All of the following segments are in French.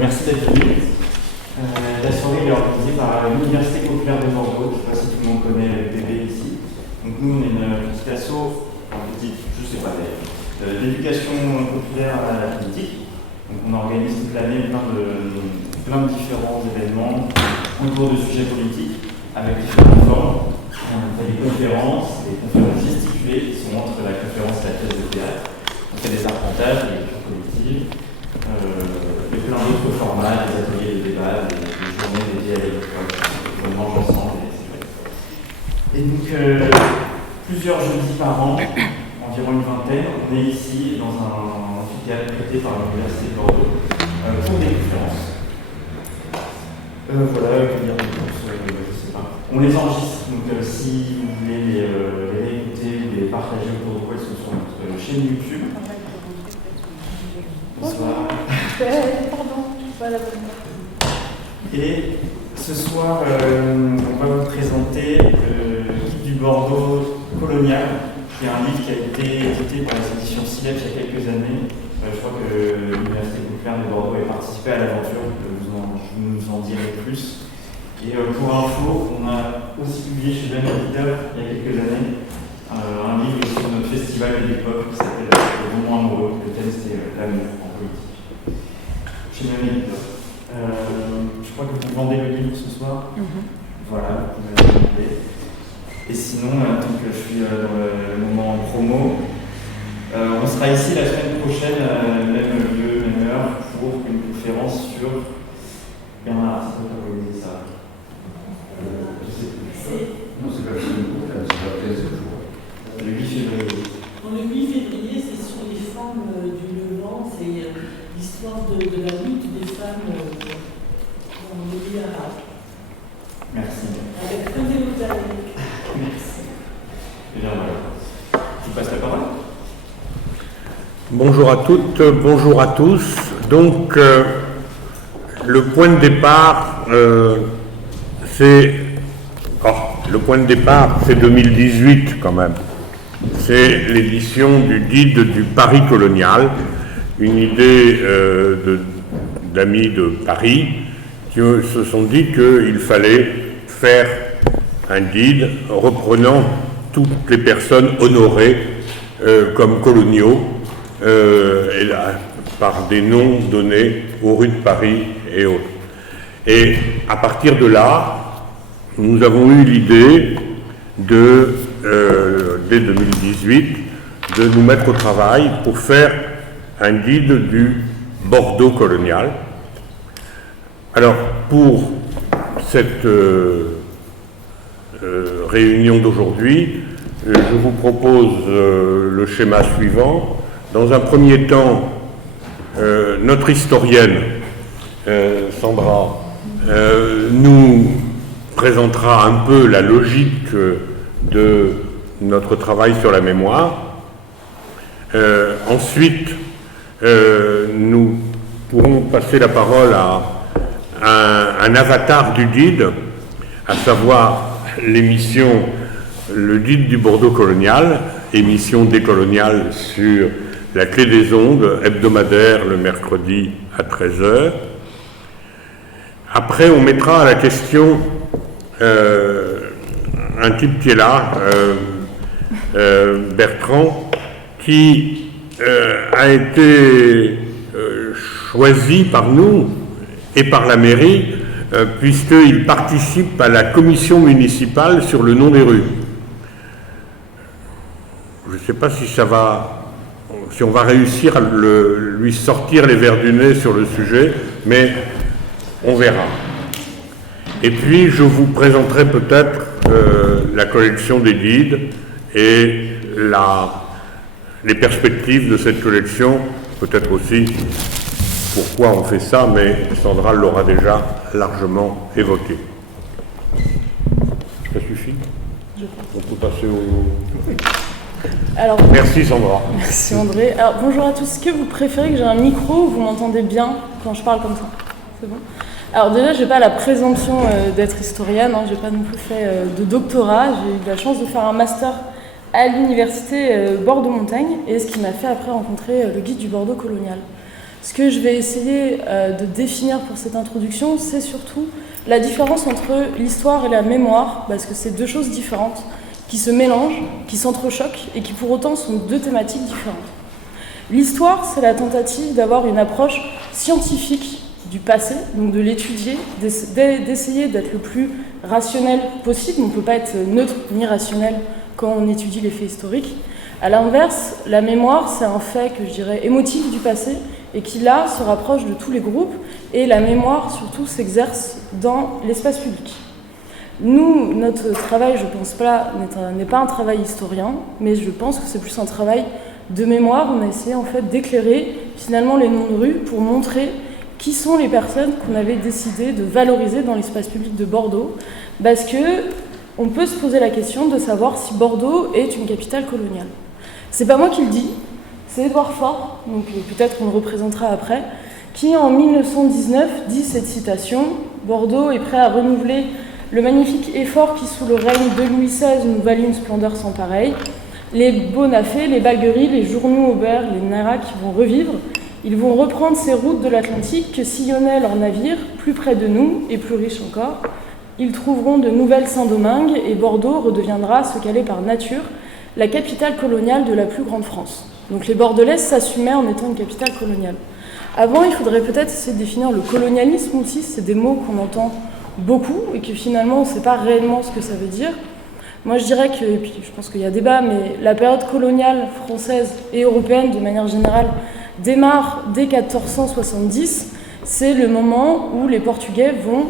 Merci d'être venu. La soirée est organisée par l'Université populaire de Bordeaux. Je ne sais pas si tout le monde connaît l'UPB ici. Donc nous, on est une petite asso, je ne sais pas d'ailleurs, d'éducation populaire à la politique. Donc on organise toute l'année plein de différents événements autour de sujets politiques avec différentes formes. On fait des conférences gesticulées qui sont entre la conférence et la pièce de théâtre. On fait des arpentages, des lectures collectives, et plein d'autres formats, des ateliers de débat, des journées dédiées à l'école, on mange ensemble. Et donc, plusieurs jeudis par an, environ une vingtaine, on est ici dans un amphithéâtre prêté par l'Université de Bordeaux pour des conférences. Voilà, que dire de plus, je sais pas. On les enregistre, donc si vous voulez les réécouter ou les partager autour de vous, elles sont sur notre chaîne YouTube. Bonsoir. Pardon, pas la bonne. Et ce soir, on va vous présenter le guide du Bordeaux colonial, qui est un livre qui a été édité par les éditions Sileps il y a quelques années. Je crois que l'Université populaire de Bordeaux a participé à l'aventure, je vous en dirai plus. Et pour info, on a aussi publié chez Ben Éditeur il y a quelques années un livre sur notre festival de l'époque qui s'appelle Le roman amoureux. Le thème c'était l'amour en politique. Chez Ben Éditeur. Je crois que vous vendez le livre ce soir. Voilà, vous pouvez le demander. Et sinon, tant que je suis dans le moment promo, on sera ici la semaine prochaine, même lieu, même heure, pour une conférence sur Bernard Arnault qui a organisé ça. Je sais plus. Non, c'est pas la semaine prochaine, c'est pas 15 jours. Le 8 février. Le 8 février, c'est sur les femmes du Levant, c'est l'histoire de la lutte des femmes dans le milieu arabe. Merci. Avec un dénotaire. Merci. Et bien voilà. Je vous passe la parole. Bonjour à toutes, bonjour à tous. Donc, le point de départ, c'est 2018 quand même. C'est l'édition du guide du Paris colonial, une idée d'amis de Paris qui se sont dit qu'il fallait faire un guide reprenant toutes les personnes honorées comme coloniaux par des noms donnés aux rues de Paris et autres. Et à partir de là, nous avons eu l'idée dès 2018, de nous mettre au travail pour faire un guide du Bordeaux colonial. Alors, pour cette réunion d'aujourd'hui, je vous propose le schéma suivant. Dans un premier temps, notre historienne, Sandra, nous présentera un peu la logique de notre travail sur la mémoire. Ensuite, nous pourrons passer la parole à un avatar du guide, à savoir l'émission Le guide du Bordeaux colonial, émission décoloniale sur la Clé des ondes, hebdomadaire le mercredi à 13h. Après, on mettra à la question un type qui est là, Bertrand, qui a été choisi par nous et par la mairie, puisqu'il participe à la commission municipale sur le nom des rues. Je ne sais pas si on va réussir à lui sortir les verres du nez sur le sujet, mais on verra. Et puis, je vous présenterai peut-être la collection des guides et les perspectives de cette collection, peut-être aussi pourquoi on fait ça, mais Sandra l'aura déjà largement évoqué. Ça suffit ? On peut passer au... Alors, merci Sandra. Merci André. Alors, bonjour à tous. Est-ce que vous préférez que j'ai un micro ou vous m'entendez bien quand je parle comme ça ? C'est bon ? Alors déjà, je n'ai pas la présomption d'être historienne, je n'ai pas non plus fait de doctorat, j'ai eu la chance de faire un master à l'université Bordeaux-Montaigne, et ce qui m'a fait après rencontrer le guide du Bordeaux colonial. Ce que je vais essayer de définir pour cette introduction, c'est surtout la différence entre l'histoire et la mémoire, parce que c'est deux choses différentes, qui se mélangent, qui s'entrechoquent, et qui pour autant sont deux thématiques différentes. L'histoire, c'est la tentative d'avoir une approche scientifique du passé, donc de l'étudier, d'essayer d'être le plus rationnel possible. On ne peut pas être neutre ni rationnel quand on étudie les faits historiques. À l'inverse, la mémoire, c'est un fait que je dirais émotif du passé et qui là se rapproche de tous les groupes, et la mémoire surtout s'exerce dans l'espace public. Nous, notre travail, je pense pas, n'est pas un travail historien, mais je pense que c'est plus un travail de mémoire. On a essayé en fait d'éclairer finalement les noms de rues pour montrer qui sont les personnes qu'on avait décidé de valoriser dans l'espace public de Bordeaux, parce que on peut se poser la question de savoir si Bordeaux est une capitale coloniale. C'est pas moi qui le dis, c'est Édouard Faure, donc peut-être qu'on le représentera après, qui en 1919 dit cette citation: « Bordeaux est prêt à renouveler le magnifique effort qui, sous le règne de Louis XVI, nous valut une splendeur sans pareille. Les Bonafé, les Bagueries, les Journaux Aubert, les Narac vont revivre. Ils vont reprendre ces routes de l'Atlantique que sillonnaient leurs navires, plus près de nous et plus riches encore. Ils trouveront de nouvelles Saint-Domingue et Bordeaux redeviendra ce qu'elle est par nature, la capitale coloniale de la plus grande France. » Donc les Bordelais s'assumaient en étant une capitale coloniale. Avant, il faudrait peut-être essayer de définir le colonialisme aussi. C'est des mots qu'on entend beaucoup et que finalement on ne sait pas réellement ce que ça veut dire. Moi je dirais que, et puis je pense qu'il y a débat, mais la période coloniale française et européenne de manière générale démarre dès 1470. C'est le moment où les Portugais vont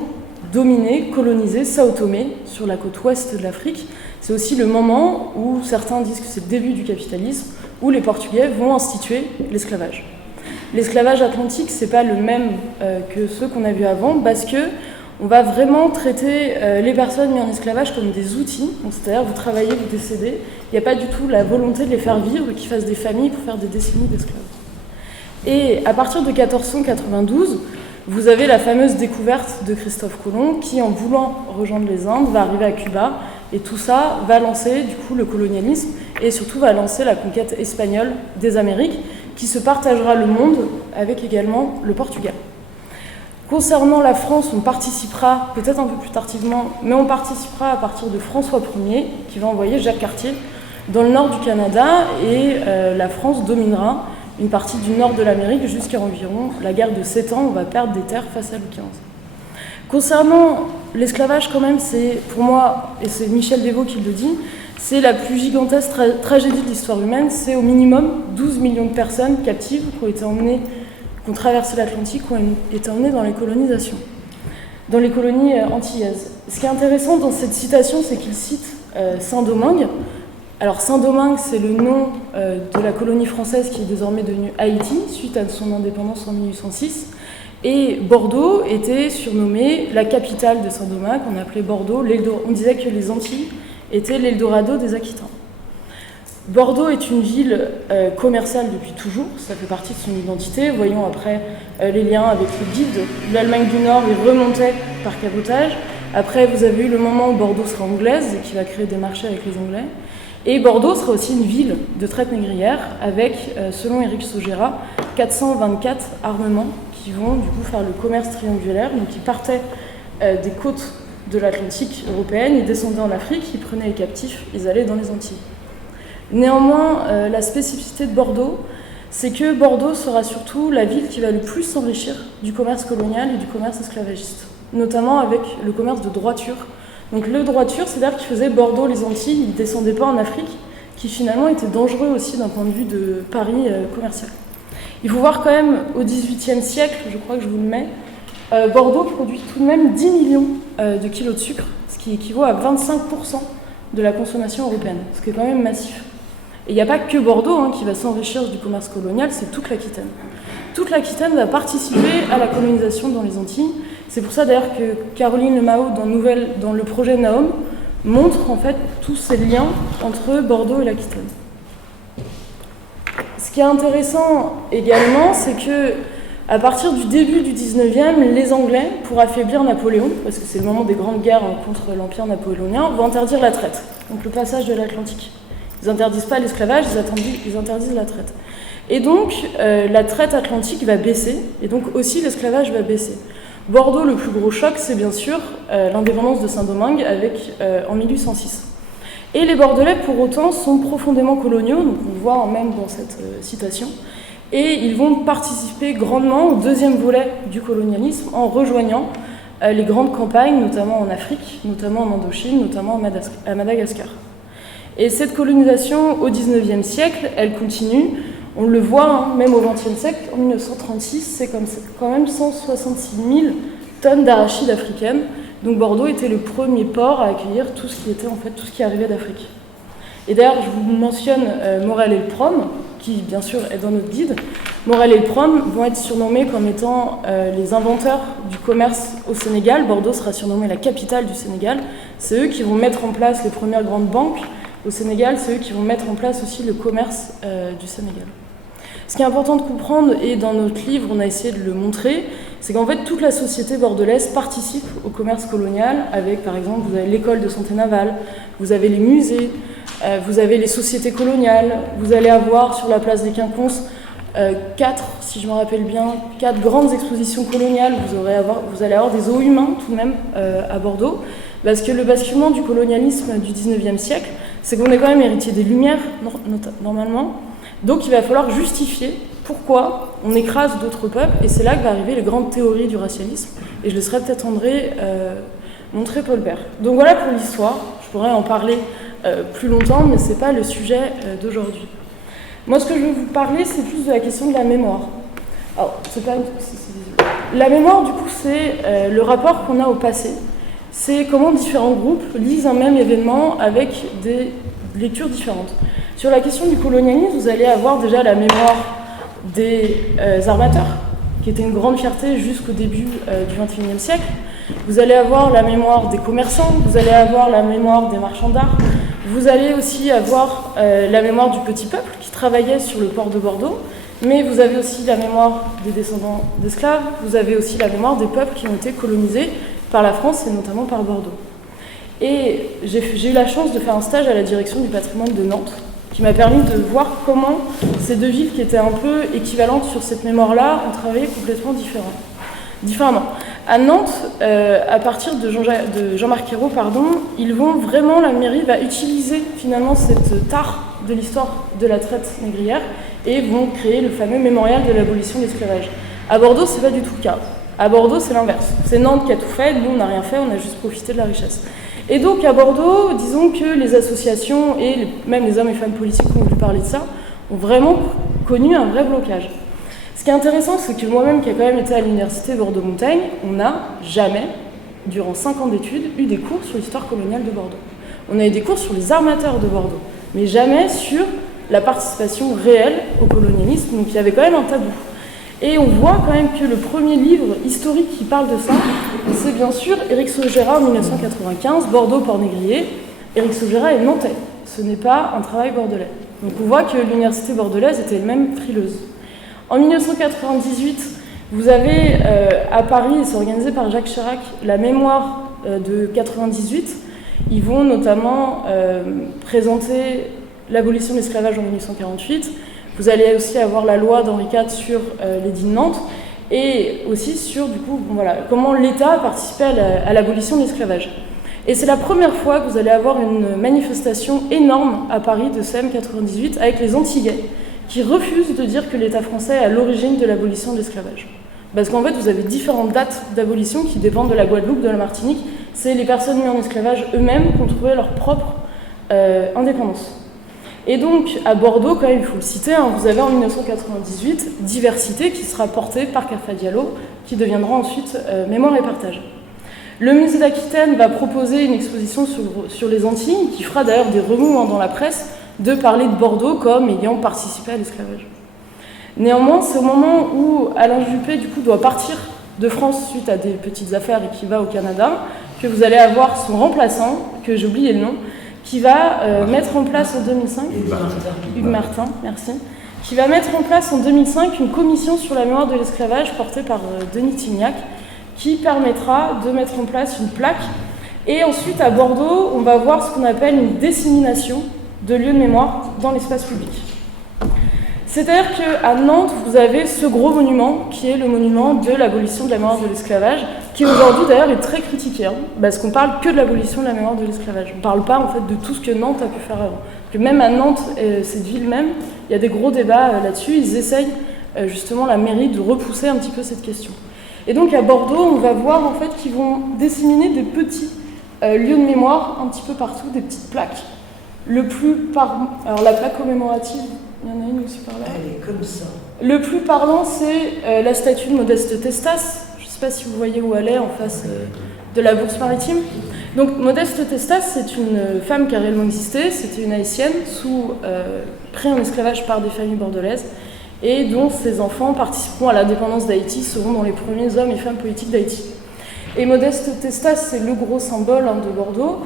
dominer, coloniser Sao Tomé sur la côte ouest de l'Afrique. C'est aussi le moment où certains disent que c'est le début du capitalisme, où les Portugais vont instituer l'esclavage. L'esclavage atlantique, c'est pas le même que ceux qu'on a vus avant, parce que on va vraiment traiter les personnes mises en esclavage comme des outils, c'est-à-dire vous travaillez, vous décédez. Il n'y a pas du tout la volonté de les faire vivre, qu'ils fassent des familles pour faire des décennies d'esclaves. Et à partir de 1492, vous avez la fameuse découverte de Christophe Colomb qui, en voulant rejoindre les Indes, va arriver à Cuba, et tout ça va lancer du coup le colonialisme et surtout va lancer la conquête espagnole des Amériques, qui se partagera le monde avec également le Portugal. Concernant la France, on participera, peut-être un peu plus tardivement, mais on participera à partir de François Ier, qui va envoyer Jacques Cartier dans le nord du Canada, et la France dominera une partie du nord de l'Amérique jusqu'à environ la guerre de 7 ans. On va perdre des terres face à Louis XV. Concernant l'esclavage, quand même, c'est pour moi, et c'est Michel Dévaux qui le dit, c'est la plus gigantesque tragédie de l'histoire humaine. C'est au minimum 12 millions de personnes captives qui ont été emmenées, qui ont traversé l'Atlantique, qui ont été emmenées dans les colonisations, dans les colonies antillaises. Ce qui est intéressant dans cette citation, c'est qu'il cite Saint-Domingue. Alors Saint-Domingue, c'est le nom de la colonie française qui est désormais devenue Haïti, suite à son indépendance en 1806. Et Bordeaux était surnommée la capitale de Saint-Domingue, on appelait Bordeaux, on disait que les Antilles étaient l'Eldorado des Aquitains. Bordeaux est une ville commerciale depuis toujours, ça fait partie de son identité. Voyons après les liens avec le guide de l'Allemagne du Nord, il remontait par cabotage. Après, vous avez eu le moment où Bordeaux sera anglaise et qui va créer des marchés avec les Anglais. Et Bordeaux sera aussi une ville de traite négrière avec, selon Éric Sogera, 424 armements qui vont du coup faire le commerce triangulaire. Donc ils partaient des côtes de l'Atlantique européenne, ils descendaient en Afrique, ils prenaient les captifs, ils allaient dans les Antilles. Néanmoins, la spécificité de Bordeaux, c'est que Bordeaux sera surtout la ville qui va le plus s'enrichir du commerce colonial et du commerce esclavagiste, notamment avec le commerce de droiture. Donc le droiture, c'est-à-dire qu'il faisait Bordeaux, les Antilles, il ne descendait pas en Afrique, qui finalement était dangereux aussi d'un point de vue de Paris commercial. Il faut voir quand même, au XVIIIe siècle, je crois que je vous le mets, Bordeaux produit tout de même 10 millions de kilos de sucre, ce qui équivaut à 25% de la consommation européenne, ce qui est quand même massif. Et il n'y a pas que Bordeaux qui va s'enrichir du commerce colonial, c'est toute l'Aquitaine. Toute l'Aquitaine va participer à la colonisation dans les Antilles. C'est pour ça d'ailleurs que Caroline Lemao, dans le projet Naum, montre en fait tous ces liens entre Bordeaux et l'Aquitaine. Ce qui est intéressant également, c'est que à partir du début du 19e, les Anglais, pour affaiblir Napoléon, parce que c'est le moment des grandes guerres contre l'Empire napoléonien, vont interdire la traite, donc le passage de l'Atlantique. Ils n'interdisent pas l'esclavage, ils interdisent la traite. Et donc, la traite atlantique va baisser, et donc aussi l'esclavage va baisser. Bordeaux, le plus gros choc, c'est bien sûr l'indépendance de Saint-Domingue en 1806. Et les Bordelais, pour autant, sont profondément coloniaux, donc on le voit même dans cette citation, et ils vont participer grandement au deuxième volet du colonialisme en rejoignant les grandes campagnes, notamment en Afrique, notamment en Indochine, notamment à Madagascar. Et cette colonisation au XIXe siècle, elle continue. On le voit, hein, même au XXe siècle, en 1936, c'est quand même 166 000 tonnes d'arachides africaines. Donc Bordeaux était le premier port à accueillir tout ce qui arrivait d'Afrique. Et d'ailleurs, je vous mentionne Morel et le Prom, qui bien sûr est dans notre guide. Morel et le Prom vont être surnommés comme étant les inventeurs du commerce au Sénégal. Bordeaux sera surnommée la capitale du Sénégal. C'est eux qui vont mettre en place les premières grandes banques au Sénégal. C'est eux qui vont mettre en place aussi le commerce du Sénégal. Ce qui est important de comprendre, et dans notre livre on a essayé de le montrer, c'est qu'en fait toute la société bordelaise participe au commerce colonial avec, par exemple, vous avez l'école de santé navale, vous avez les musées, vous avez les sociétés coloniales, vous allez avoir sur la place des Quinconces 4, si je me rappelle bien, 4 grandes expositions coloniales, vous allez avoir des eaux humains tout de même à Bordeaux, parce que le basculement du colonialisme du 19e siècle, c'est qu'on est quand même héritier des Lumières, normalement. Donc il va falloir justifier pourquoi on écrase d'autres peuples, et c'est là que va arriver les grandes théories du racialisme, et je laisserai peut-être André montrer Paul Bert. Donc voilà pour l'histoire, je pourrais en parler plus longtemps, mais ce n'est pas le sujet d'aujourd'hui. Moi ce que je veux vous parler, c'est plus de la question de la mémoire. Alors, la mémoire, du coup, c'est le rapport qu'on a au passé, c'est comment différents groupes lisent un même événement avec des lectures différentes. Sur la question du colonialisme, vous allez avoir déjà la mémoire des armateurs, qui était une grande fierté jusqu'au début du XXIe siècle. Vous allez avoir la mémoire des commerçants, vous allez avoir la mémoire des marchands d'art, vous allez aussi avoir la mémoire du petit peuple qui travaillait sur le port de Bordeaux, mais vous avez aussi la mémoire des descendants d'esclaves, vous avez aussi la mémoire des peuples qui ont été colonisés par la France et notamment par Bordeaux. Et j'ai eu la chance de faire un stage à la direction du patrimoine de Nantes, qui m'a permis de voir comment ces deux villes qui étaient un peu équivalentes sur cette mémoire-là ont travaillé complètement différemment. À Nantes, à partir de Jean-Marc Ayrault, la mairie va utiliser finalement cette tare de l'histoire de la traite négrière et vont créer le fameux mémorial de l'abolition de l'esclavage. À Bordeaux, c'est pas du tout le cas. À Bordeaux, c'est l'inverse. C'est Nantes qui a tout fait, nous on n'a rien fait, on a juste profité de la richesse. Et donc à Bordeaux, disons que les associations et même les hommes et femmes politiques qui ont voulu parler de ça ont vraiment connu un vrai blocage. Ce qui est intéressant, c'est que moi-même qui ai quand même été à l'université Bordeaux-Montaigne, on n'a jamais, durant 5 ans d'études, eu des cours sur l'histoire coloniale de Bordeaux. On a eu des cours sur les armateurs de Bordeaux, mais jamais sur la participation réelle au colonialisme, donc il y avait quand même un tabou. Et on voit quand même que le premier livre historique qui parle de ça, c'est bien sûr Éric Saugera en 1995, Bordeaux, port négrier. Éric Saugera est nantais, ce n'est pas un travail bordelais. Donc on voit que l'université bordelaise était elle-même frileuse. En 1998, vous avez à Paris, et c'est organisé par Jacques Chirac, la mémoire de 98. Ils vont notamment présenter l'abolition de l'esclavage en 1848. Vous allez aussi avoir la loi d'Henri IV sur l'édit de Nantes et aussi sur comment l'État participait à l'abolition de l'esclavage. Et c'est la première fois que vous allez avoir une manifestation énorme à Paris de CM 98 avec les Antillais qui refusent de dire que l'État français est à l'origine de l'abolition de l'esclavage. Parce qu'en fait, vous avez différentes dates d'abolition qui dépendent de la Guadeloupe, de la Martinique. C'est les personnes mises en esclavage eux-mêmes qui ont trouvé leur propre indépendance. Et donc, à Bordeaux, quand même, il faut le citer, vous avez en 1998 Diversité qui sera portée par Carfa Diallo, qui deviendra ensuite Mémoire et Partage. Le musée d'Aquitaine va proposer une exposition sur les Antilles, qui fera d'ailleurs des remous dans la presse, de parler de Bordeaux comme ayant participé à l'esclavage. Néanmoins, c'est au moment où Alain Juppé, du coup, doit partir de France suite à des petites affaires et qui va au Canada, que vous allez avoir son remplaçant, que j'ai oublié le nom, qui va mettre en place en 2005, Hugues Martin, merci, qui va mettre en place en 2005 une commission sur la mémoire de l'esclavage portée par Denis Tignac, qui permettra de mettre en place une plaque. Et ensuite, à Bordeaux, on va voir ce qu'on appelle une dissémination de lieux de mémoire dans l'espace public. C'est-à-dire qu'à Nantes, vous avez ce gros monument qui est le monument de l'abolition de la mémoire de l'esclavage, qui aujourd'hui d'ailleurs est très critiqué, hein, parce qu'on parle que de l'abolition de la mémoire de l'esclavage. On ne parle pas en fait de tout ce que Nantes a pu faire avant. Que même à Nantes, cette ville même, il y a des gros débats là-dessus. Ils essayent justement la mairie de repousser un petit peu cette question. Et donc à Bordeaux, on va voir en fait qu'ils vont disséminer des petits lieux de mémoire un petit peu partout, des petites plaques. Alors la plaque commémorative, il y en a une aussi par là. Elle est comme ça. Le plus parlant, c'est la statue de Modeste Testas. Je ne sais pas si vous voyez où elle est, en face de la Bourse Maritime. Donc Modeste Testas, c'est une femme qui a réellement existé. C'était une haïtienne, prise en esclavage par des familles bordelaises, et dont ses enfants participeront à l'indépendance d'Haïti, seront dans les premiers hommes et femmes politiques d'Haïti. Et Modeste Testas, c'est le gros symbole de Bordeaux.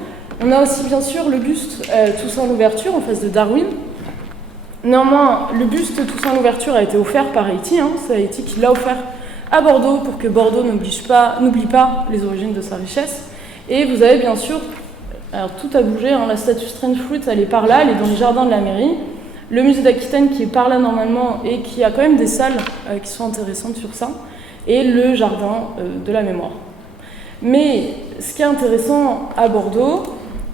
On a aussi bien sûr le buste Toussaint Louverture en face de Darwin. Néanmoins, le buste Toussaint Louverture a été offert par Haïti, c'est Haïti qui l'a offert à Bordeaux pour que Bordeaux n'oublie pas les origines de sa richesse. Et vous avez bien sûr, alors tout a bougé, la statue Strange Fruit, elle est par là, elle est dans les jardins de la mairie. Le musée d'Aquitaine qui est par là normalement et qui a quand même des salles qui sont intéressantes sur ça. Et le jardin de la mémoire. Mais ce qui est intéressant à Bordeaux,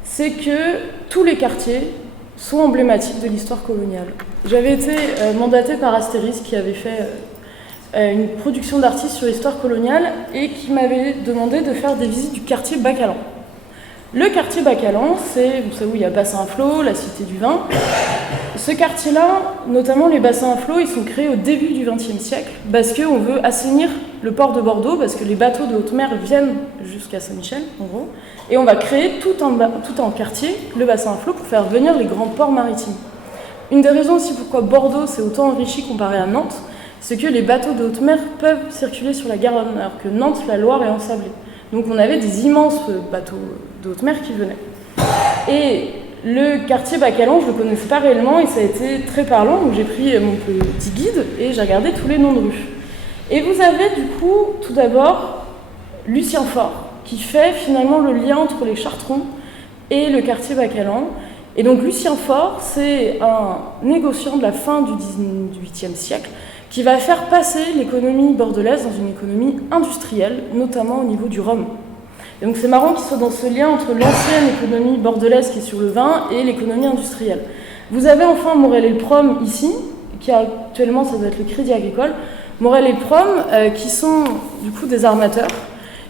c'est que tous les quartiers sont emblématiques de l'histoire coloniale. J'avais été mandatée par Astéris qui avait fait une production d'artistes sur l'histoire coloniale et qui m'avait demandé de faire des visites du quartier Bacalan. Le quartier Bacalan, c'est, vous savez où il y a Bassin à Flot, la Cité du Vin. Ce quartier-là, notamment les bassins à flot, ils sont créés au début du XXe siècle parce qu'on veut assainir le port de Bordeaux, parce que les bateaux de haute mer viennent jusqu'à Saint-Michel, en gros, et on va créer tout un quartier, le bassin à flot, pour faire venir les grands ports maritimes. Une des raisons aussi pourquoi Bordeaux s'est autant enrichi comparé à Nantes, c'est que les bateaux de haute mer peuvent circuler sur la Garonne, alors que Nantes, la Loire est ensablée. Donc on avait des immenses bateaux de haute mer qui venaient. Et le quartier Bacalan, je ne le connaissais pas réellement et ça a été très parlant, donc j'ai pris mon petit guide et j'ai regardé tous les noms de rues. Et vous avez du coup, tout d'abord, Lucien Faure, qui fait finalement le lien entre les Chartrons et le quartier Bacalan. Et donc Lucien Faure, c'est un négociant de la fin du XVIIIe siècle qui va faire passer l'économie bordelaise dans une économie industrielle, notamment au niveau du rhum. Et donc c'est marrant qu'il soit dans ce lien entre l'ancienne économie bordelaise qui est sur le vin et l'économie industrielle. Vous avez enfin Morel et le Prom ici, qui actuellement ça doit être le Crédit Agricole. Morel et le Prom, qui sont du coup des armateurs,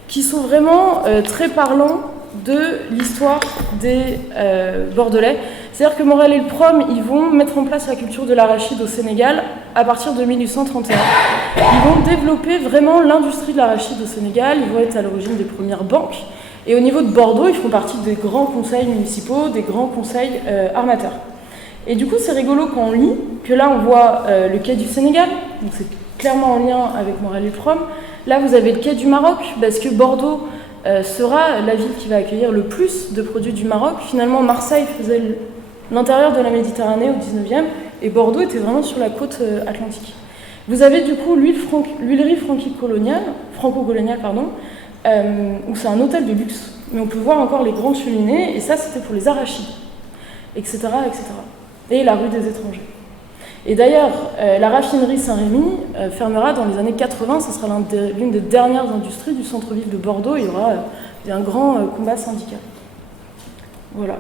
qui sont vraiment très parlants de l'histoire des Bordelais. C'est-à-dire que Morel et le Prom, ils vont mettre en place la culture de l'arachide au Sénégal à partir de 1831. Ils vont développer vraiment l'industrie de l'arachide au Sénégal, ils vont être à l'origine des premières banques. Et au niveau de Bordeaux, ils font partie des grands conseils municipaux, des grands conseils armateurs. Et du coup, c'est rigolo quand on lit que là, on voit le quai du Sénégal, donc c'est clairement en lien avec Morel et le Prom. Là, vous avez le quai du Maroc, parce que Bordeaux sera la ville qui va accueillir le plus de produits du Maroc. Finalement, Marseille faisait l'intérieur de la Méditerranée au 19e, et Bordeaux était vraiment sur la côte atlantique. Vous avez du coup l'huilerie franco-coloniale, où c'est un hôtel de luxe, mais on peut voir encore les grandes cheminées, et ça c'était pour les arachides, etc., etc. Et la rue des étrangers. Et d'ailleurs, la raffinerie Saint-Rémy fermera dans les années 80, ce sera l'une des dernières industries du centre-ville de Bordeaux, il y aura un grand combat syndical. Voilà.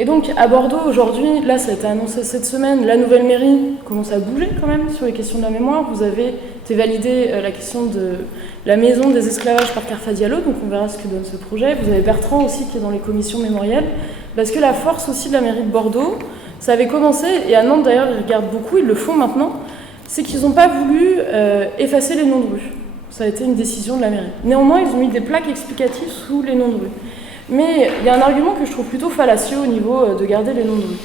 Et donc à Bordeaux aujourd'hui, là ça a été annoncé cette semaine, la nouvelle mairie commence à bouger quand même sur les questions de la mémoire. Vous avez été validé la question de la maison des esclavages par Carfa Diallo, donc on verra ce que donne ce projet. Vous avez Bertrand aussi qui est dans les commissions mémorielles, parce que la force aussi de la mairie de Bordeaux, ça avait commencé, et à Nantes d'ailleurs ils regardent beaucoup, ils le font maintenant, c'est qu'ils n'ont pas voulu effacer les noms de rue. Ça a été une décision de la mairie. Néanmoins, ils ont mis des plaques explicatives sous les noms de rue. Mais il y a un argument que je trouve plutôt fallacieux au niveau de garder les noms de rue.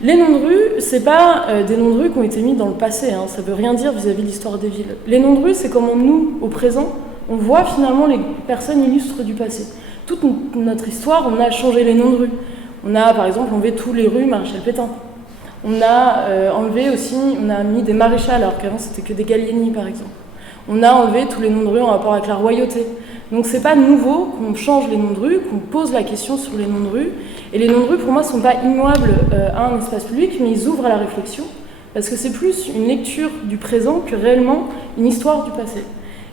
Les noms de rue, c'est pas des noms de rue qui ont été mis dans le passé, ça veut rien dire vis-à-vis de l'histoire des villes. Les noms de rue, c'est comment nous, au présent, on voit finalement les personnes illustres du passé. Toute notre histoire, on a changé les noms de rue. On a par exemple enlevé tous les rues Maréchal Pétain. On a enlevé aussi, on a mis des maréchals alors qu'avant c'était que des Gallieni par exemple. On a enlevé tous les noms de rue en rapport avec la royauté. Donc c'est pas nouveau qu'on change les noms de rue, qu'on pose la question sur les noms de rue. Et les noms de rue pour moi sont pas immuables à un espace public, mais ils ouvrent à la réflexion parce que c'est plus une lecture du présent que réellement une histoire du passé.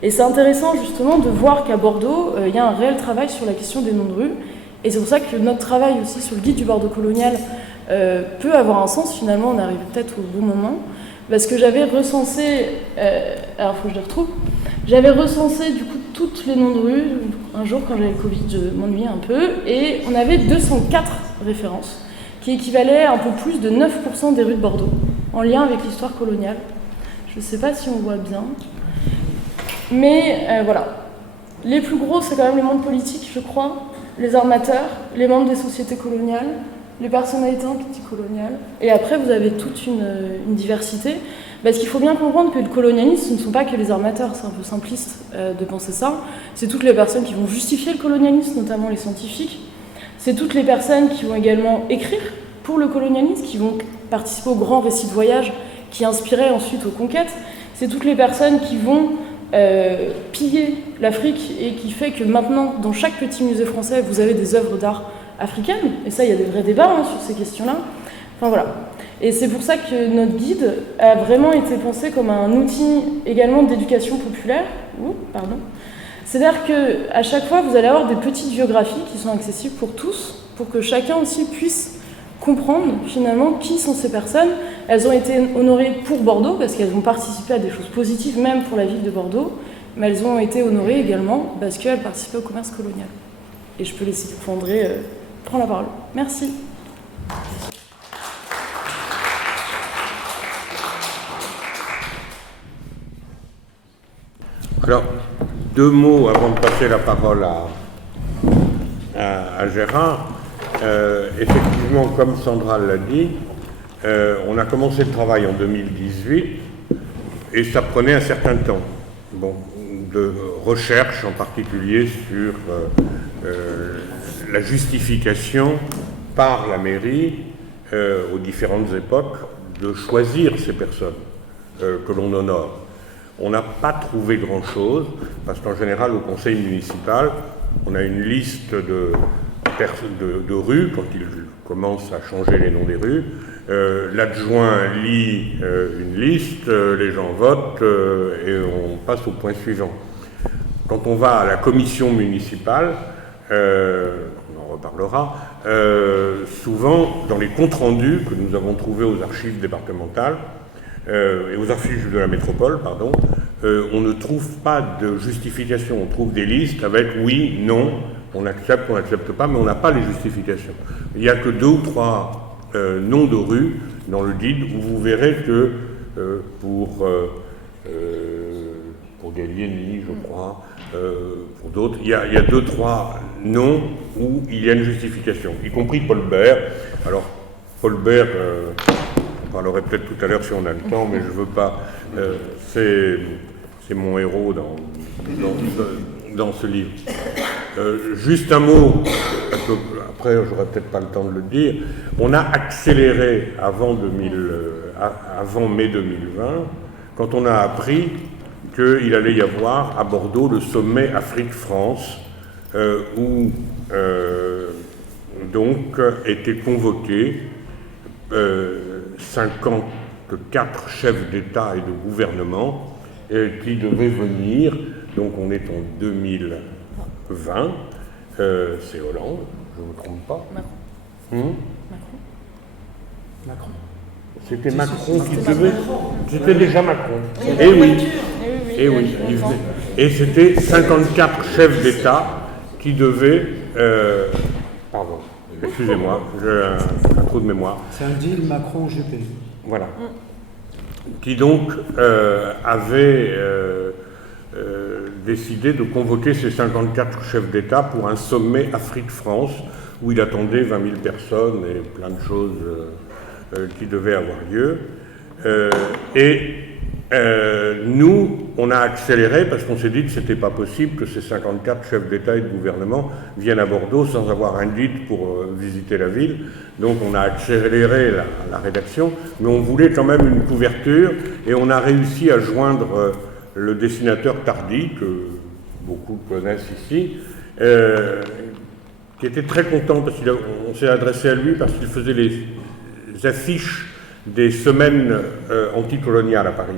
Et c'est intéressant justement de voir qu'à Bordeaux, il y a un réel travail sur la question des noms de rue, et c'est pour ça que notre travail aussi sur le guide du Bordeaux colonial peut avoir un sens. Finalement, on arrive peut-être au bon moment, parce que j'avais recensé, alors il faut que je les retrouve, j'avais recensé du coup toutes les noms de rue, un jour quand j'avais le Covid, je m'ennuyais un peu, et on avait 204 références, qui équivalaient à un peu plus de 9% des rues de Bordeaux, en lien avec l'histoire coloniale. Je ne sais pas si on voit bien, mais voilà. Les plus gros, c'est quand même les membres politiques, je crois, les armateurs, les membres des sociétés coloniales, les personnalités anticoloniales, et après vous avez toute une diversité, parce qu'il faut bien comprendre que le colonialisme, ce ne sont pas que les armateurs, c'est un peu simpliste de penser ça, c'est toutes les personnes qui vont justifier le colonialisme, notamment les scientifiques, c'est toutes les personnes qui vont également écrire pour le colonialisme, qui vont participer aux grands récits de voyage qui inspiraient ensuite aux conquêtes, c'est toutes les personnes qui vont piller l'Afrique et qui fait que maintenant, dans chaque petit musée français, vous avez des œuvres d'art africaines, et ça, il y a des vrais débats sur ces questions-là. Enfin voilà. Et c'est pour ça que notre guide a vraiment été pensé comme un outil également d'éducation populaire. C'est-à-dire qu'à chaque fois, vous allez avoir des petites biographies qui sont accessibles pour tous, pour que chacun aussi puisse comprendre finalement qui sont ces personnes. Elles ont été honorées pour Bordeaux, parce qu'elles ont participé à des choses positives, même pour la ville de Bordeaux, mais elles ont été honorées également parce qu'elles participaient au commerce colonial. Et je peux laisser André prendre la parole. Merci. Alors, deux mots avant de passer la parole à Gérard. Effectivement, comme Sandra l'a dit, on a commencé le travail en 2018 et ça prenait un certain temps. Bon, de recherche en particulier sur la justification par la mairie aux différentes époques de choisir ces personnes que l'on honore. On n'a pas trouvé grand-chose, parce qu'en général, au conseil municipal, on a une liste de rues, quand il commence à changer les noms des rues. L'adjoint lit une liste, les gens votent, et on passe au point suivant. Quand on va à la commission municipale, on en reparlera, souvent, dans les comptes rendus que nous avons trouvés aux archives départementales, et aux archives de la métropole, pardon, on ne trouve pas de justification. On trouve des listes avec oui, non, on accepte, on n'accepte pas, mais on n'a pas les justifications. Il n'y a que 2 ou 3 noms de rues dans le guide où vous verrez que pour Gallieni, je crois, pour d'autres, il y a 2 ou 3 noms où il y a une justification, y compris Paul Bert. Alors, Paul Bert, on parlerait peut-être tout à l'heure si on a le temps, mais je ne veux pas. C'est mon héros dans ce livre. Juste un mot, parce que après j'aurai peut-être pas le temps de le dire. On a accéléré avant mai 2020, quand on a appris qu'il allait y avoir à Bordeaux le sommet Afrique-France, où donc étaient convoqués 54 chefs d'État et de gouvernement qui devaient venir. Donc on est en 2020, c'est Hollande, je ne me trompe pas. Macron. Macron. C'était Macron qui devait... C'était déjà Macron. Eh oui. Eh oui. Et c'était 54 chefs d'État qui devaient... pardon, excusez-moi, j'ai un trou de mémoire. C'est un deal Macron-Juppé. Voilà. Qui donc avait décidé de convoquer ces 54 chefs d'État pour un sommet Afrique-France où il attendait 20 000 personnes et plein de choses qui devaient avoir lieu. Nous, on a accéléré parce qu'on s'est dit que ce n'était pas possible que ces 54 chefs d'État et de gouvernement viennent à Bordeaux sans avoir un guide pour visiter la ville. Donc on a accéléré la rédaction, mais on voulait quand même une couverture et on a réussi à joindre le dessinateur Tardy, que beaucoup connaissent ici, qui était très content parce qu'on s'est adressé à lui parce qu'il faisait les affiches des semaines anticoloniales à Paris.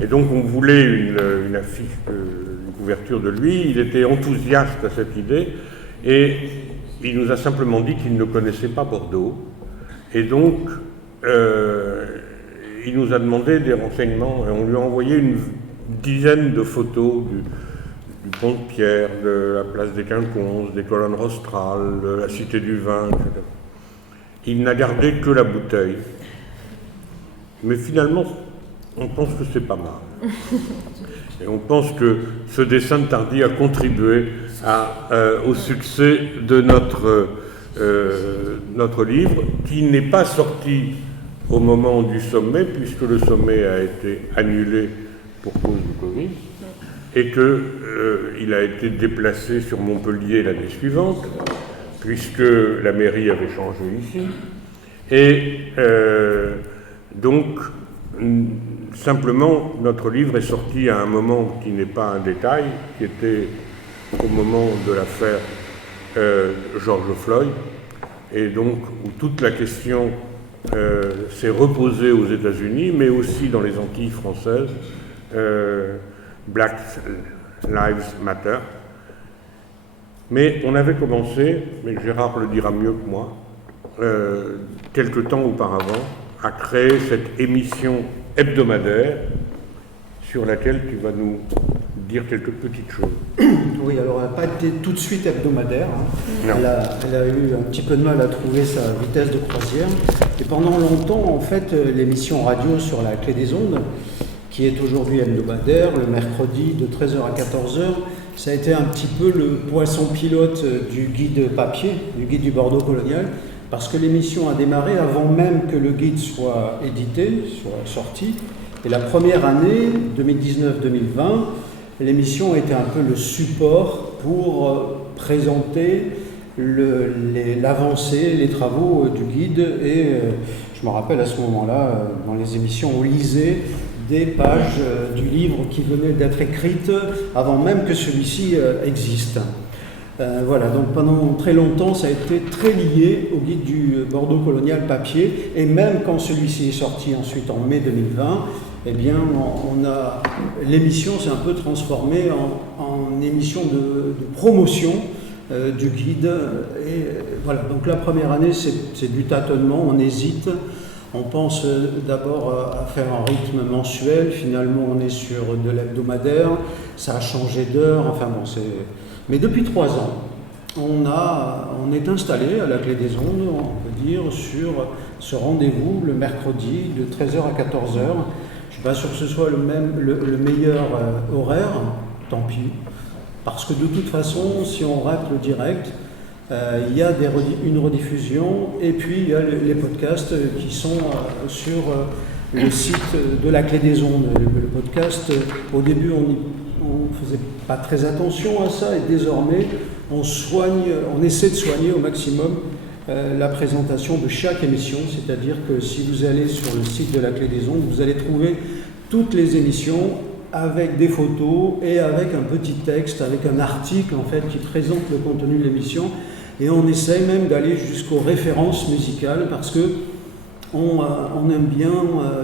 Et donc on voulait une affiche, une couverture de lui. Il était enthousiaste à cette idée et il nous a simplement dit qu'il ne connaissait pas Bordeaux. Et donc il nous a demandé des renseignements et on lui a envoyé une dizaine de photos du pont de Pierre, de la place des Quinconces, des colonnes rostrales, de la Cité du Vin, etc. Il n'a gardé que la bouteille. Mais finalement, on pense que c'est pas mal. Et on pense que ce dessin de Tardy a contribué au succès de notre livre, qui n'est pas sorti au moment du sommet, puisque le sommet a été annulé pour cause du Covid, et qu'il a été déplacé sur Montpellier l'année suivante, puisque la mairie avait changé ici. Et donc, simplement, notre livre est sorti à un moment qui n'est pas un détail, qui était au moment de l'affaire George Floyd, et donc où toute la question s'est reposée aux États-Unis, mais aussi dans les Antilles françaises. Black Lives Matter. Mais on avait commencé, mais Gérard le dira mieux que moi, quelque temps auparavant, à créer cette émission hebdomadaire sur laquelle tu vas nous dire quelques petites choses. Oui, alors elle n'a pas été tout de suite hebdomadaire. Hein. Elle a eu un petit peu de mal à trouver sa vitesse de croisière. Et pendant longtemps, en fait, l'émission radio sur la Clé des Ondes, qui est aujourd'hui hebdomadaire, le mercredi de 13h à 14h, ça a été un petit peu le poisson pilote du guide papier, du guide du Bordeaux colonial, parce que l'émission a démarré avant même que le guide soit édité, soit sorti. Et la première année, 2019-2020, l'émission a été un peu le support pour présenter l'avancée, les travaux du guide. Et je me rappelle à ce moment-là, dans les émissions, on lisait des pages du livre qui venaient d'être écrites avant même que celui-ci existe. Voilà, donc pendant très longtemps, ça a été très lié au guide du Bordeaux colonial papier, et même quand celui-ci est sorti ensuite en mai 2020, eh bien, l'émission s'est un peu transformée en émission de promotion du guide. Et voilà, donc la première année, c'est du tâtonnement, on hésite. On pense d'abord à faire un rythme mensuel, finalement on est sur de l'hebdomadaire, ça a changé d'heure, enfin bon, mais depuis 3 ans, on est installé à la Clé des Ondes, on peut dire, sur ce rendez-vous le mercredi de 13h à 14h. Je ne suis pas sûr que ce soit le meilleur horaire, tant pis, parce que de toute façon, si on rate le direct, il y a une rediffusion, et puis il y a les podcasts qui sont sur le site de la Clé des Ondes. Le podcast, au début, on ne faisait pas très attention à ça, et désormais, on essaie de soigner au maximum la présentation de chaque émission, c'est-à-dire que si vous allez sur le site de la Clé des Ondes, vous allez trouver toutes les émissions avec des photos et avec un petit texte, avec un article en fait qui présente le contenu de l'émission. Et on essaye même d'aller jusqu'aux références musicales parce que on aime bien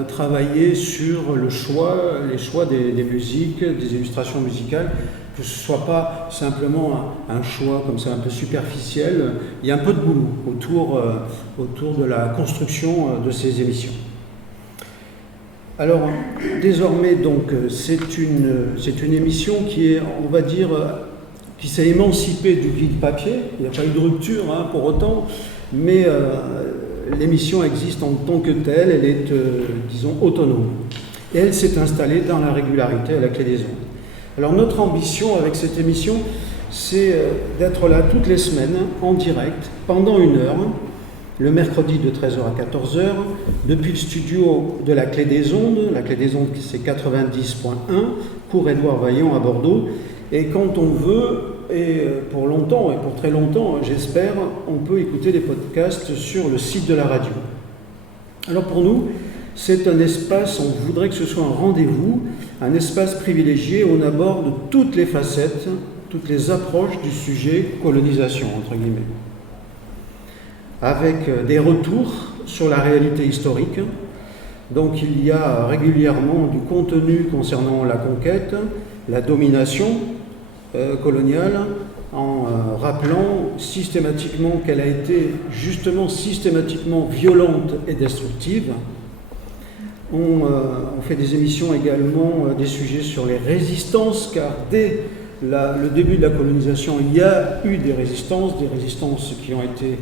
travailler sur les choix des musiques, des illustrations musicales, que ce ne soit pas simplement un choix comme ça un peu superficiel. Il y a un peu de boulot autour de la construction de ces émissions. Alors, désormais, donc, c'est une émission qui est, on va dire, qui s'est émancipée du guide papier. Il n'y a pas eu de rupture pour autant, mais l'émission existe en tant que telle, elle est, disons, autonome. Et elle s'est installée dans la régularité à la Clé des Ondes. Alors notre ambition avec cette émission, c'est d'être là toutes les semaines, en direct, pendant 1 heure, le mercredi de 13h à 14h, depuis le studio de la Clé des Ondes. La Clé des Ondes, c'est 90.1, cours Édouard Vaillant à Bordeaux. Et quand on veut, et pour longtemps, et pour très longtemps, j'espère, on peut écouter les podcasts sur le site de la radio. Alors pour nous, c'est un espace, on voudrait que ce soit un rendez-vous, un espace privilégié où on aborde toutes les facettes, toutes les approches du sujet colonisation, entre guillemets. Avec des retours sur la réalité historique. Donc il y a régulièrement du contenu concernant la conquête, la domination coloniale, en rappelant systématiquement qu'elle a été justement systématiquement violente et destructive. On fait des émissions également, des sujets sur les résistances, car dès le début de la colonisation, il y a eu des résistances qui ont été,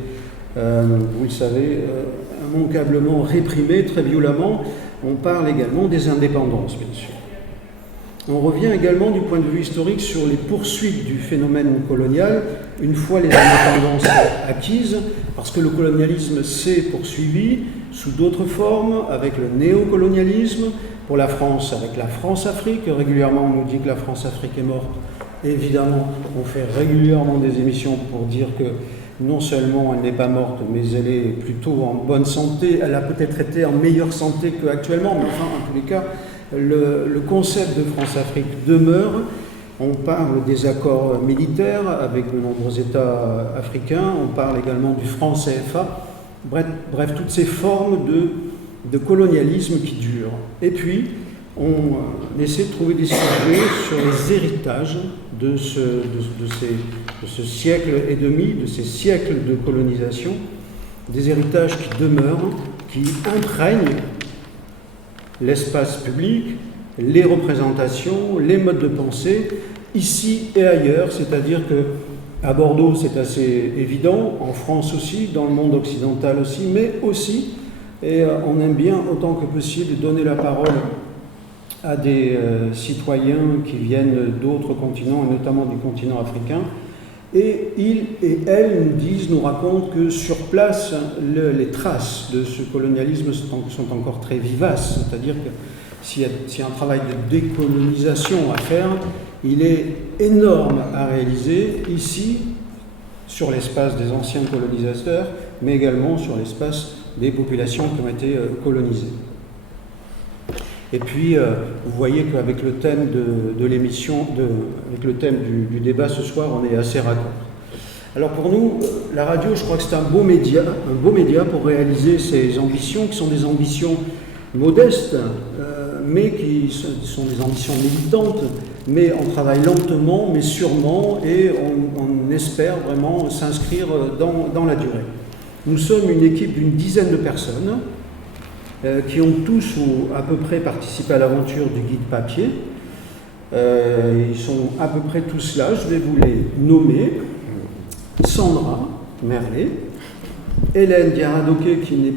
vous le savez, immanquablement réprimées, très violemment. On parle également des indépendances, bien sûr. On revient également du point de vue historique sur les poursuites du phénomène colonial, une fois les indépendances acquises, parce que le colonialisme s'est poursuivi sous d'autres formes, avec le néocolonialisme, pour la France, avec la France-Afrique. Régulièrement, on nous dit que la France-Afrique est morte. Évidemment, on fait régulièrement des émissions pour dire que non seulement elle n'est pas morte, mais elle est plutôt en bonne santé. Elle a peut-être été en meilleure santé qu'actuellement, mais enfin, en tous les cas, le concept de France-Afrique demeure. On parle des accords militaires avec de nombreux États africains, on parle également du franc CFA, bref, toutes ces formes de colonialisme qui durent. Et puis, on essaie de trouver des sujets sur les héritages de ce siècle et demi, de ces siècles de colonisation, des héritages qui demeurent, qui imprègnent l'espace public, les représentations, les modes de pensée, ici et ailleurs, c'est-à-dire qu'à Bordeaux, c'est assez évident, en France aussi, dans le monde occidental aussi, mais aussi, et on aime bien autant que possible donner la parole à des citoyens qui viennent d'autres continents, et notamment du continent africain, et ils et elles nous racontent que sur place, les traces de ce colonialisme sont encore très vivaces, c'est-à-dire que s'il y a un travail de décolonisation à faire, il est énorme à réaliser ici, sur l'espace des anciens colonisateurs, mais également sur l'espace des populations qui ont été colonisées. Et puis, vous voyez qu'avec le thème de l'émission, avec le thème du débat ce soir, on est assez raccord. Alors pour nous, la radio, je crois que c'est un beau média pour réaliser ces ambitions, qui sont des ambitions modestes, mais qui sont des ambitions militantes, mais on travaille lentement, mais sûrement, et on espère vraiment s'inscrire dans la durée. Nous sommes une équipe d'une dizaine de personnes, qui ont tous ou à peu près participé à l'aventure du guide papier. Ils sont à peu près tous là, je vais vous les nommer. Sandra Merlet, Hélène Diaradoké qui n'est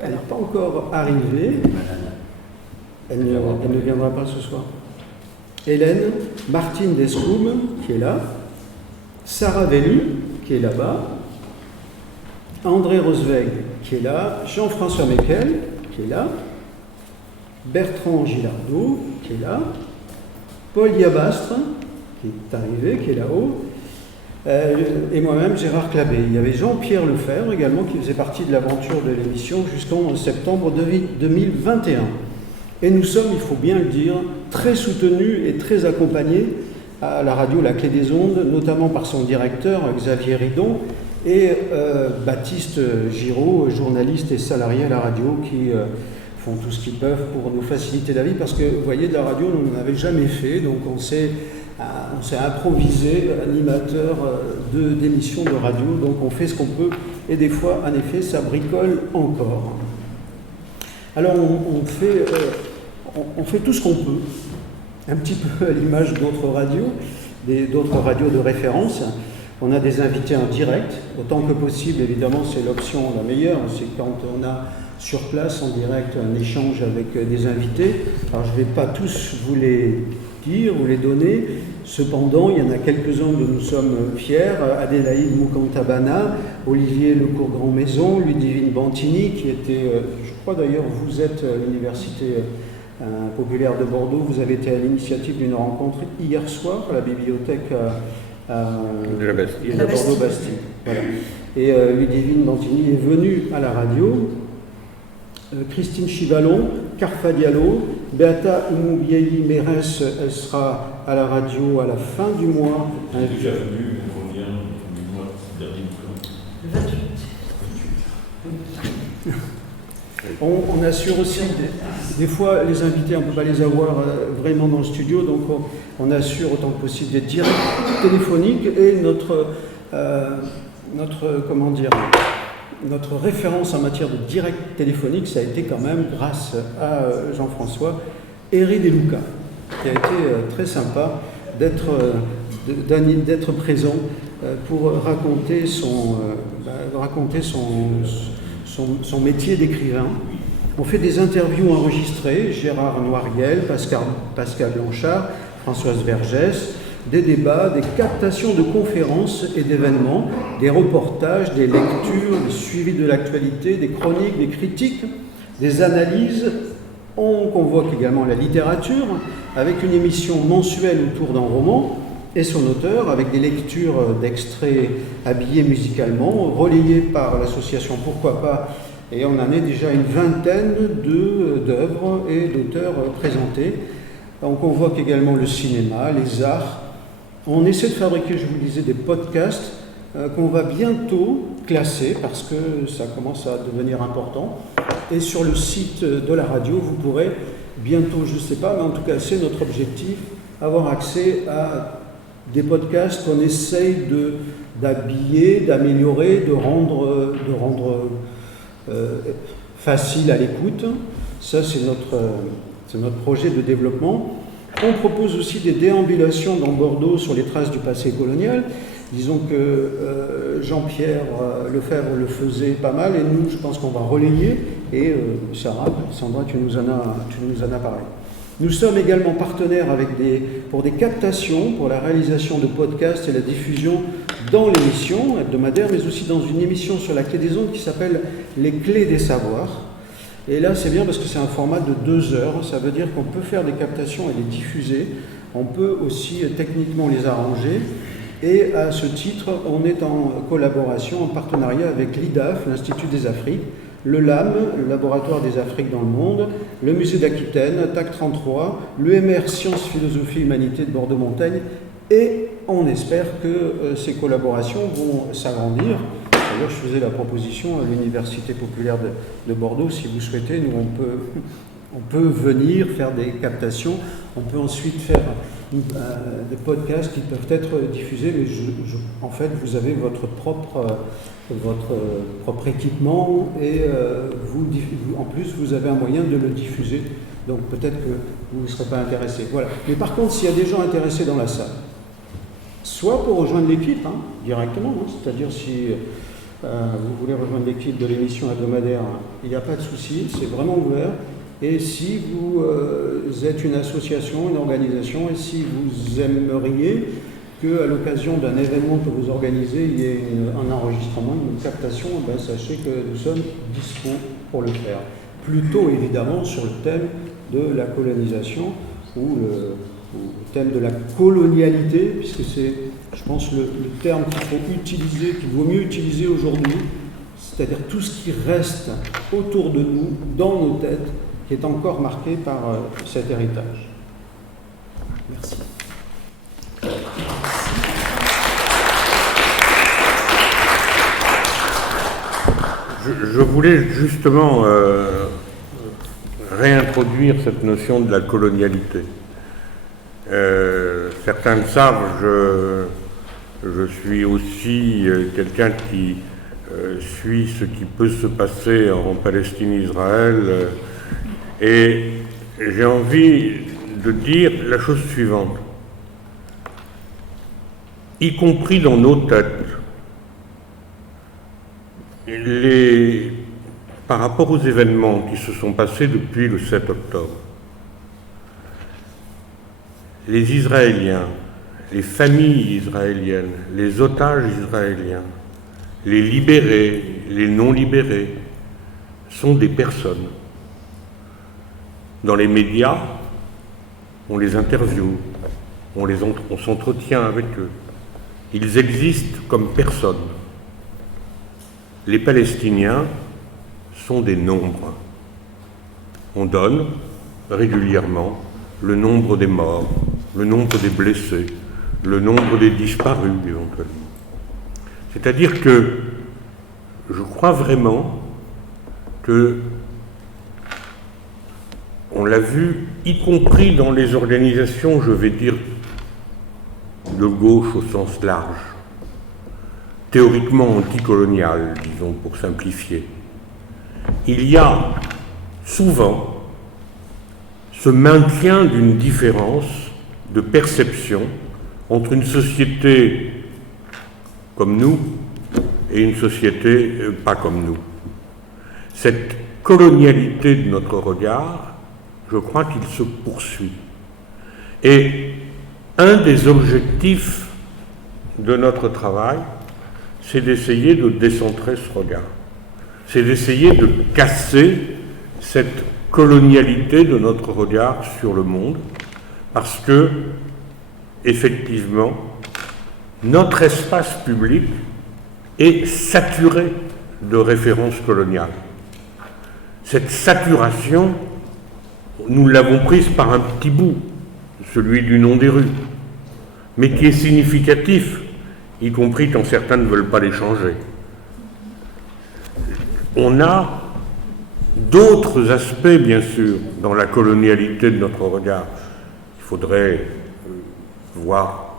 pas encore arrivée, elle ne viendra pas ce soir. Hélène, Martine Descoum qui est là, Sarah Vellu qui est là-bas, André Rosweg qui est là, Jean-François Meckel qui est là, Bertrand Gilardot qui est là, Paul Yabastre qui est arrivé, qui est là-haut, et moi-même Gérard Clabé. Il y avait Jean-Pierre Lefebvre également qui faisait partie de l'aventure de l'émission jusqu'en septembre 2021. Et nous sommes, il faut bien le dire, très soutenus et très accompagnés à la radio La Clé des Ondes, notamment par son directeur Xavier Ridon, et Baptiste Giraud, journaliste et salarié à la radio, qui font tout ce qu'ils peuvent pour nous faciliter la vie, parce que, vous voyez, de la radio, on n'en avait jamais fait, donc on s'est improvisé animateur d'émissions de radio, donc on fait ce qu'on peut, et des fois, en effet, ça bricole encore. Alors, on fait tout ce qu'on peut, un petit peu à l'image d'autres radios de référence. On a des invités en direct, autant que possible, évidemment, c'est l'option la meilleure, c'est quand on a sur place, en direct, un échange avec des invités. Alors, je ne vais pas tous vous les dire, vous les donner, cependant, il y en a quelques-uns dont nous sommes fiers, Adélaïde Moukantabana, Olivier Lecourt-Grand-Maison, Ludivine Bantini, qui était, je crois d'ailleurs, vous êtes à l'Université populaire de Bordeaux, vous avez été à l'initiative d'une rencontre hier soir à la bibliothèque de la Bordeaux-Bastille. Voilà. Et Ludivine Bantini est venue à la radio. Christine Chivalon, Carfa Diallo, Beata Oumoubiayi Mérès, elle sera à la radio à la fin du mois. Elle est déjà venue, elle revient le mois dernier. Le 28. On assure aussi, des fois, les invités, on ne peut pas les avoir vraiment dans le studio, donc on assure autant que possible des directs téléphoniques et notre référence en matière de direct téléphonique, ça a été quand même grâce à Jean-François Herry De Luca, qui a été très sympa d'être présent pour raconter son métier d'écrivain. On fait des interviews enregistrées, Gérard Noiriel, Pascal Blanchard, Françoise Vergès, des débats, des captations de conférences et d'événements, des reportages, des lectures, des suivis de l'actualité, des chroniques, des critiques, des analyses. On convoque également la littérature avec une émission mensuelle autour d'un roman et son auteur, avec des lectures d'extraits habillés musicalement, relayés par l'association Pourquoi pas, et on en est déjà une vingtaine d'œuvres et d'auteurs présentés. On convoque également le cinéma, les arts. On essaie de fabriquer, je vous le disais, des podcasts qu'on va bientôt classer parce que ça commence à devenir important. Et sur le site de la radio, vous pourrez bientôt, je ne sais pas, mais en tout cas c'est notre objectif, avoir accès à des podcasts qu'on essaye d'habiller, d'améliorer, de rendre facile à l'écoute. Ça, c'est notre projet de développement. On propose aussi des déambulations dans Bordeaux sur les traces du passé colonial. Disons que Jean-Pierre Lefebvre le faisait pas mal et nous, je pense qu'on va relayer. Et Sandra, tu nous en as parlé. Nous sommes également partenaires pour des captations, pour la réalisation de podcasts et la diffusion dans l'émission hebdomadaire, mais aussi dans une émission sur la Quai des Ondes qui s'appelle Les Clés des Savoirs. Et là, c'est bien parce que c'est un format de 2 heures. Ça veut dire qu'on peut faire des captations et les diffuser. On peut aussi techniquement les arranger. Et à ce titre, on est en collaboration, en partenariat avec l'IDAF, l'Institut des Afriques, le LAM, le Laboratoire des Afriques dans le monde, le Musée d'Aquitaine, TAC 33, l'UMR Sciences, Philosophie, Humanité de Bordeaux-Montaigne, et on espère que ces collaborations vont s'agrandir. D'ailleurs, je faisais la proposition à l'Université populaire de Bordeaux, si vous souhaitez, nous on peut venir faire des captations, on peut ensuite faire des podcasts qui peuvent être diffusés, mais en fait, vous avez votre propre équipement et en plus, vous avez un moyen de le diffuser. Donc peut-être que vous ne serez pas intéressé. Voilà. Mais par contre, s'il y a des gens intéressés dans la salle, soit pour rejoindre l'équipe directement, c'est-à-dire si vous voulez rejoindre l'équipe de l'émission hebdomadaire, il n'y a pas de souci, c'est vraiment ouvert. Et si vous êtes une association, une organisation, et si vous aimeriez qu'à l'occasion d'un événement que vous organisez, il y ait un enregistrement, une captation, sachez que nous sommes dispo pour le faire. Plutôt évidemment sur le thème de la colonisation ou le thème de la colonialité, puisque c'est, je pense, le terme qu'il vaut mieux utiliser aujourd'hui, c'est-à-dire tout ce qui reste autour de nous, dans nos têtes, qui est encore marqué par cet héritage. Merci. Je voulais justement réintroduire cette notion de la colonialité. Certains le savent, je suis aussi quelqu'un qui suit ce qui peut se passer en Palestine-Israël. Et j'ai envie de dire la chose suivante, y compris dans nos têtes, par rapport aux événements qui se sont passés depuis le 7 octobre, les Israéliens, les familles israéliennes, les otages israéliens, les libérés, les non libérés, sont des personnes. Dans les médias, on les interviewe, on s'entretient avec eux. Ils existent comme personnes. Les Palestiniens sont des nombres. On donne régulièrement le nombre des morts, le nombre des blessés, le nombre des disparus éventuellement. C'est-à-dire que je crois vraiment que on l'a vu, y compris dans les organisations, je vais dire, de gauche au sens large, théoriquement anticoloniales, disons, pour simplifier. Il y a souvent ce maintien d'une différence de perception entre une société comme nous et une société pas comme nous. Cette colonialité de notre regard, je crois qu'il se poursuit. Et un des objectifs de notre travail, c'est d'essayer de décentrer ce regard. C'est d'essayer de casser cette colonialité de notre regard sur le monde, parce que, effectivement, notre espace public est saturé de références coloniales. Cette saturation, nous l'avons prise par un petit bout, celui du nom des rues, mais qui est significatif, y compris quand certains ne veulent pas les changer. On a d'autres aspects, bien sûr, dans la colonialité de notre regard. Il faudrait voir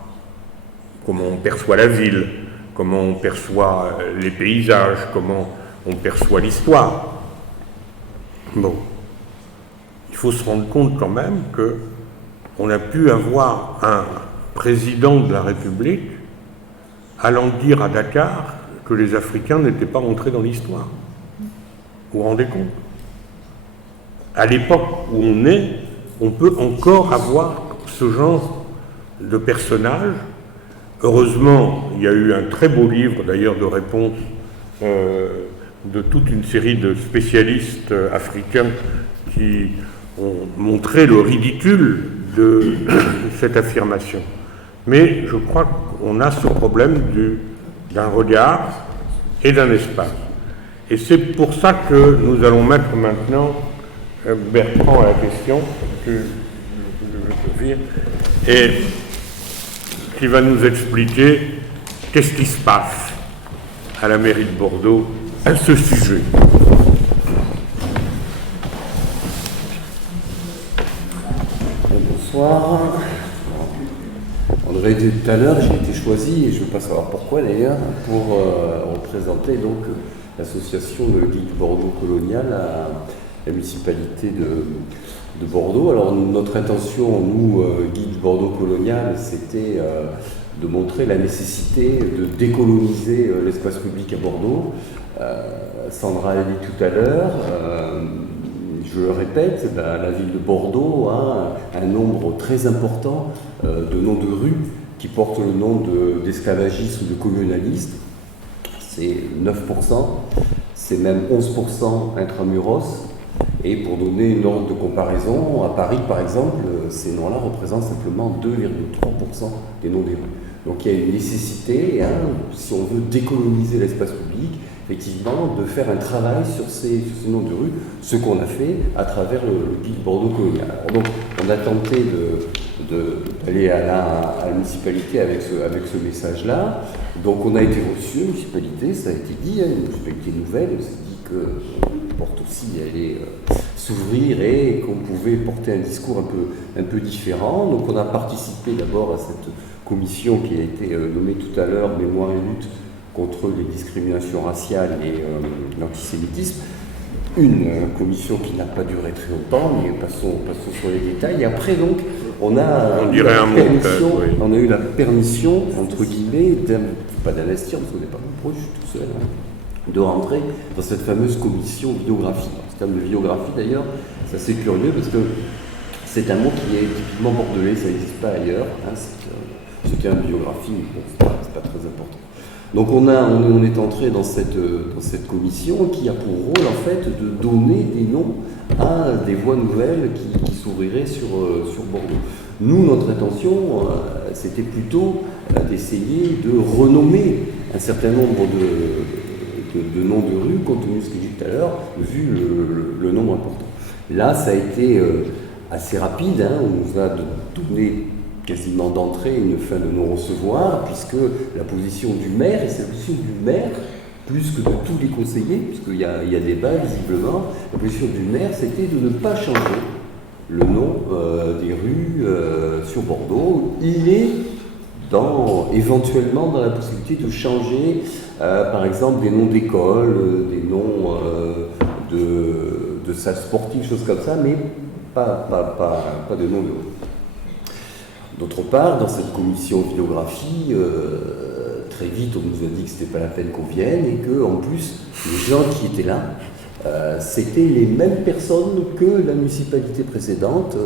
comment on perçoit la ville, comment on perçoit les paysages, comment on perçoit l'histoire. Bon, il faut se rendre compte quand même qu'on a pu avoir un président de la République allant dire à Dakar que les Africains n'étaient pas rentrés dans l'histoire. Vous vous rendez compte? À l'époque où on est, on peut encore avoir ce genre de personnage. Heureusement, il y a eu un très beau livre, d'ailleurs, de réponse de toute une série de spécialistes africains qui ont montré le ridicule de cette affirmation. Mais je crois qu'on a ce problème d'un regard et d'un espace. Et c'est pour ça que nous allons mettre maintenant Bertrand à la question, que je peux dire, et qui va nous expliquer qu'est-ce qui se passe à la mairie de Bordeaux à ce sujet. Bonsoir. André dit tout à l'heure, j'ai été choisi, et je ne veux pas savoir pourquoi d'ailleurs, pour représenter donc l'association de guides Bordeaux Colonial à la municipalité de Bordeaux. Alors notre intention, nous, guides Bordeaux Colonial, c'était de montrer la nécessité de décoloniser l'espace public à Bordeaux. Sandra l'a dit tout à l'heure, je le répète, la ville de Bordeaux a un nombre très important de noms de rues qui portent le nom d'esclavagistes ou de colonialistes. C'est 9%, c'est même 11% intramuros. Et pour donner une ordre de comparaison, à Paris par exemple, ces noms-là représentent simplement 2,3% des noms des rues. Donc il y a une nécessité, si on veut décoloniser l'espace public, effectivement, de faire un travail sur ces noms de rue, ce qu'on a fait à travers le guide Bordeaux Colonial. Alors donc, on a tenté d'aller à la municipalité avec ce message-là. Donc, on a été reçu, une municipalité, ça a été dit, une municipalité nouvelle, on s'est dit que la porte aussi allait s'ouvrir et qu'on pouvait porter un discours un peu différent. Donc, on a participé d'abord à cette commission qui a été nommée tout à l'heure, Mémoire et lutte contre les discriminations raciales et l'antisémitisme. Une commission qui n'a pas duré très longtemps, mais passons sur les détails. Et après, donc, on a eu la permission, entre guillemets, pas d'investir, parce qu'on n'est pas proche, je suis tout seul, de rentrer dans cette fameuse commission vidéographie. Ce terme de vidéographie, d'ailleurs, c'est assez curieux, parce que c'est un mot qui est typiquement bordelais, ça n'existe pas ailleurs. Ce terme de biographie, bon, c'est pas très important. Donc on est entré dans cette commission qui a pour rôle en fait de donner des noms à des voies nouvelles qui s'ouvriraient sur Bordeaux. Nous, notre intention, c'était plutôt d'essayer de renommer un certain nombre de noms de rues, compte tenu de ce que j'ai dit tout à l'heure, vu le nombre important. Là, ça a été assez rapide, on nous a donné quasiment d'entrée une fin de non-recevoir, puisque la position du maire, et c'est la position du maire, plus que de tous les conseillers, puisqu'il y a débat visiblement, la position du maire, c'était de ne pas changer le nom des rues sur Bordeaux. Il est éventuellement dans la possibilité de changer, par exemple, des noms d'écoles, des noms de salles sportives, choses comme ça, mais pas de noms de rue. D'autre part, dans cette commission vidéographie, très vite on nous a dit que ce n'était pas la peine qu'on vienne et que, en plus, les gens qui étaient là, c'était les mêmes personnes que la municipalité précédente,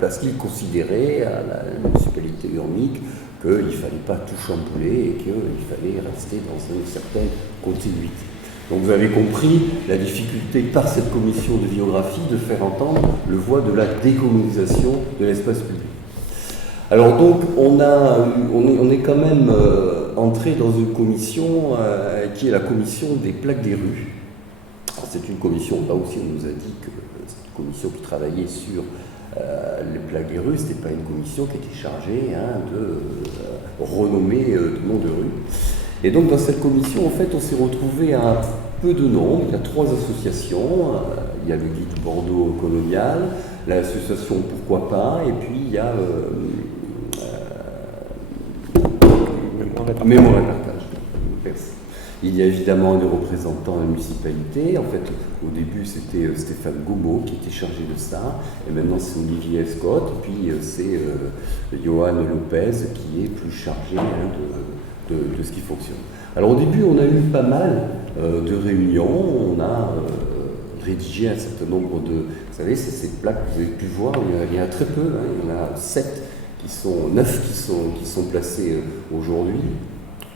parce qu'ils considéraient à la municipalité urmique qu'il ne fallait pas tout chambouler et qu'il fallait rester dans une certaine continuité. Donc vous avez compris la difficulté par cette commission de vidéographie de faire entendre le voix de la décommunisation de l'espace public. Alors donc on est quand même entré dans une commission qui est la commission des plaques des rues. C'est une commission, là aussi on nous a dit que c'est une commission qui travaillait sur les plaques des rues, ce n'était pas une commission qui était chargée de renommer de noms de rues. Et donc dans cette commission, en fait, on s'est retrouvé à un peu de nombre. Il y a 3 associations. Il y a le guide Bordeaux colonial, l'association Pourquoi pas, et puis il y a Mémoire et partage. Merci. Il y a évidemment des représentants de la municipalité. En fait, au début, c'était Stéphane Gomot qui était chargé de ça. Et maintenant, c'est Olivier Escotte. Et puis, c'est Johan Lopez qui est plus chargé de ce qui fonctionne. Alors, au début, on a eu pas mal de réunions. On a rédigé un certain nombre de... Vous savez, c'est ces plaques que vous avez pu voir. Il y en a très peu. Il y en a 9 qui sont placées aujourd'hui.